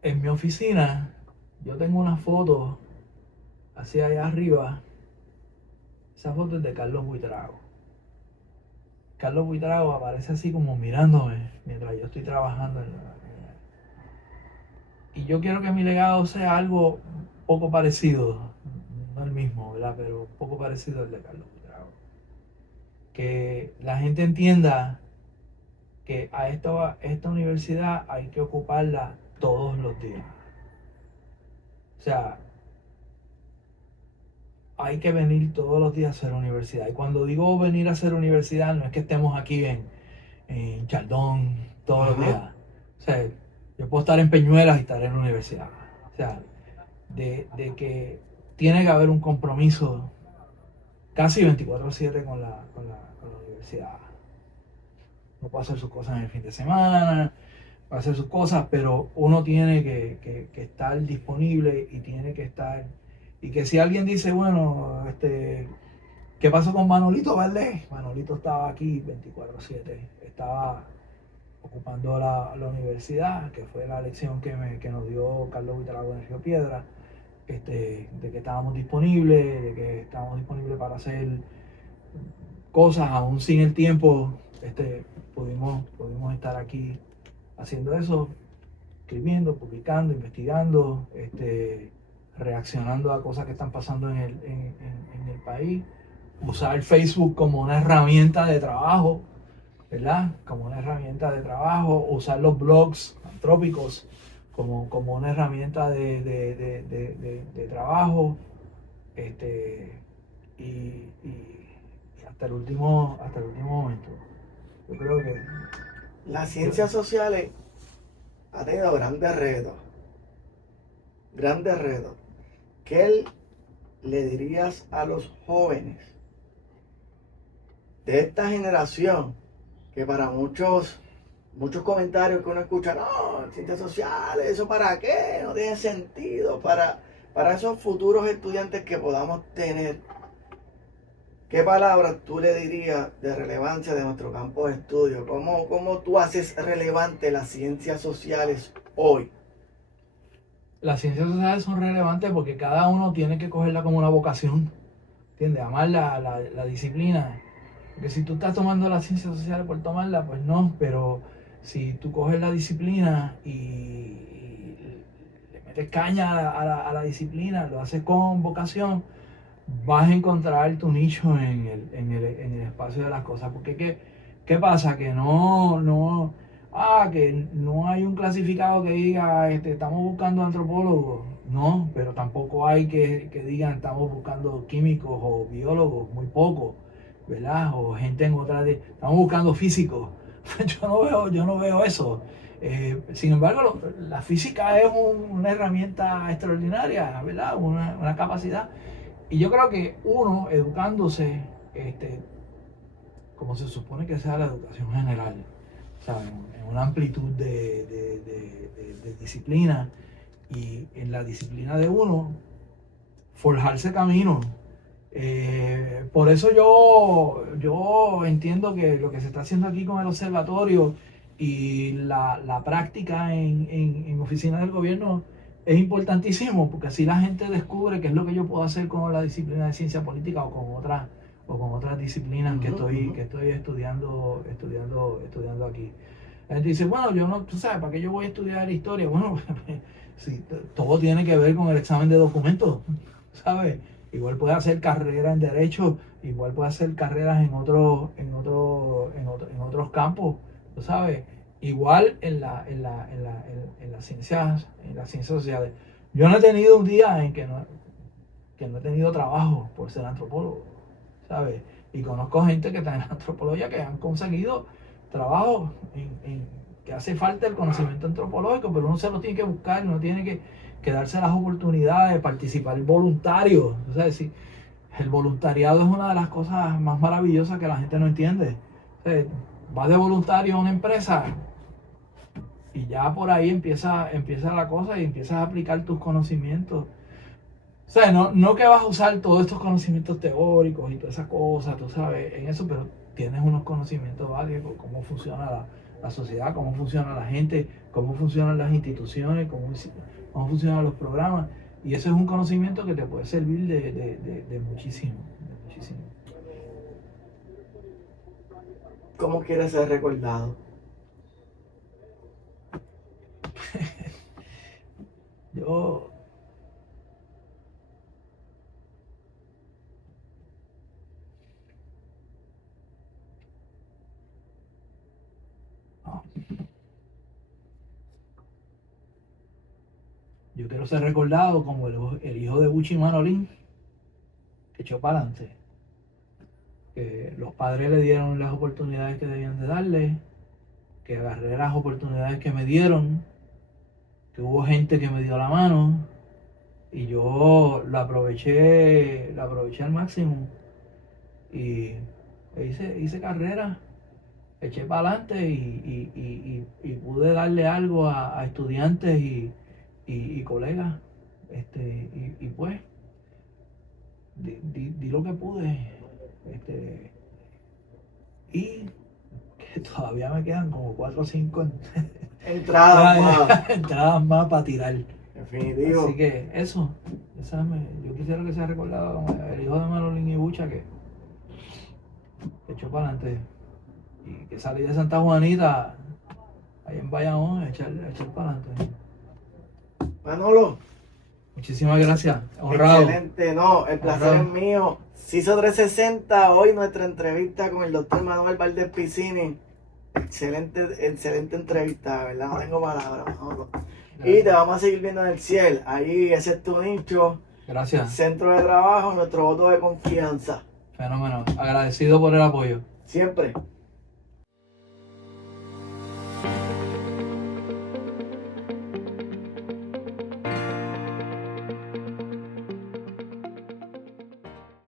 En mi oficina, yo tengo una foto hacia allá arriba. Esa foto es de Carlos Buitrago. Carlos Buitrago aparece así como mirándome mientras yo estoy trabajando y yo quiero que mi legado sea algo poco parecido, no el mismo, ¿verdad? Pero poco parecido al de Carlos Buitrago. Que la gente entienda que a esta universidad hay que ocuparla todos los días. O sea, hay que venir todos los días a hacer universidad. Y cuando digo venir a hacer universidad, no es que estemos aquí en Chaldón todos los días. O sea, yo puedo estar en Peñuelas y estar en la universidad. O sea, de que tiene que haber un compromiso casi 24/7 con la universidad. No puede hacer sus cosas en el fin de semana, puede hacer sus cosas, pero uno tiene que estar disponible y tiene que estar. Y que si alguien dice, bueno, ¿qué pasó con Manolito Valdés? Manolito estaba aquí 24/7, estaba ocupando la universidad, que fue la lección que nos dio Carlos Buitrago en Río Piedra, de que estábamos disponibles, para hacer cosas, aún sin el tiempo, pudimos estar aquí haciendo eso, escribiendo, publicando, investigando, reaccionando a cosas que están pasando en el país, usar Facebook como una herramienta de trabajo, ¿verdad? Como una herramienta de trabajo, usar los blogs antrópicos como una herramienta de trabajo, y hasta el último momento. Yo creo que Las ciencias sociales ha tenido grandes retos. ¿Qué le dirías a los jóvenes de esta generación que para muchos comentarios que uno escucha, no, ciencias sociales, eso para qué, no tiene sentido, para esos futuros estudiantes que podamos tener? ¿Qué palabras tú le dirías de relevancia de nuestro campo de estudio? ¿Cómo tú haces relevante las ciencias sociales hoy? las ciencias sociales son relevantes porque cada uno tiene que cogerla como una vocación, ¿entiendes? Amar la disciplina. Porque si tú estás tomando las ciencias sociales por tomarla, pues no, pero si tú coges la disciplina y le metes caña a la disciplina, lo haces con vocación, vas a encontrar tu nicho en el espacio de las cosas. Porque ¿Qué pasa? Que no hay un clasificado que diga, estamos buscando antropólogos. No, pero tampoco hay que digan, estamos buscando químicos o biólogos, muy poco, ¿verdad? O gente en otras, estamos buscando físicos. Yo no veo eso. Sin embargo, la física es una herramienta extraordinaria, ¿verdad? Una capacidad. Y yo creo que uno, educándose, como se supone que sea la educación general, o sea, en una amplitud de disciplina, y en la disciplina de uno, forjarse camino. Por eso yo entiendo que lo que se está haciendo aquí con el observatorio y la práctica en oficinas del gobierno es importantísimo, porque así la gente descubre qué es lo que yo puedo hacer con la disciplina de ciencia política o con otras disciplinas que estoy estudiando aquí. La gente dice, bueno, yo no, tú sabes, ¿para qué yo voy a estudiar historia? Bueno, sí, todo tiene que ver con el examen de documentos, ¿sabes? Igual puede hacer carrera en derecho, igual puede hacer carreras en otros campos, ¿tú sabes? Igual en las ciencias sociales. Yo no he tenido un día en que no he tenido trabajo por ser antropólogo, ¿sabes? Y conozco gente que está en antropología que han conseguido trabajo que hace falta el conocimiento antropológico, pero uno se lo tiene que buscar, uno tiene que darse las oportunidades de participar voluntario. O sea, si el voluntariado es una de las cosas más maravillosas que la gente no entiende. O sea, vas de voluntario a una empresa y ya por ahí empieza la cosa y empiezas a aplicar tus conocimientos. O sea, no que vas a usar todos estos conocimientos teóricos y todas esas cosas, tú sabes, en eso, pero tienes unos conocimientos básicos, cómo funciona la sociedad, cómo funciona la gente, cómo funcionan las instituciones, cómo funcionan los programas. Y eso es un conocimiento que te puede servir de muchísimo, de muchísimo. ¿Cómo quieres ser recordado? Yo Yo quiero ser recordado como el hijo de Buchi Manolín, que echó para adelante. Que los padres le dieron las oportunidades que debían de darle, que agarré las oportunidades que me dieron, que hubo gente que me dio la mano y yo la aproveché al máximo y hice carrera, eché para adelante y pude darle algo a estudiantes y colegas. Pues di lo que pude. Y que todavía me quedan como 4 o 5 entradas más para tirar. Definitivo. Así que eso, yo quisiera que sea recordado como el hijo de Manolín y Bucha que echó para adelante y que salí de Santa Juanita, ahí en Bayamón, a echar para adelante. Manolo. Muchísimas gracias, honrado. Excelente, no, el placer es mío. CISO 360, hoy nuestra entrevista con el doctor Manuel Valdés Piscini. Excelente entrevista, ¿verdad? No tengo palabras, Manolo. Y te vamos a seguir viendo en el cielo. Ahí ese es tu nicho. Gracias. Centro de trabajo, nuestro voto de confianza. Fenómeno. Agradecido por el apoyo. Siempre.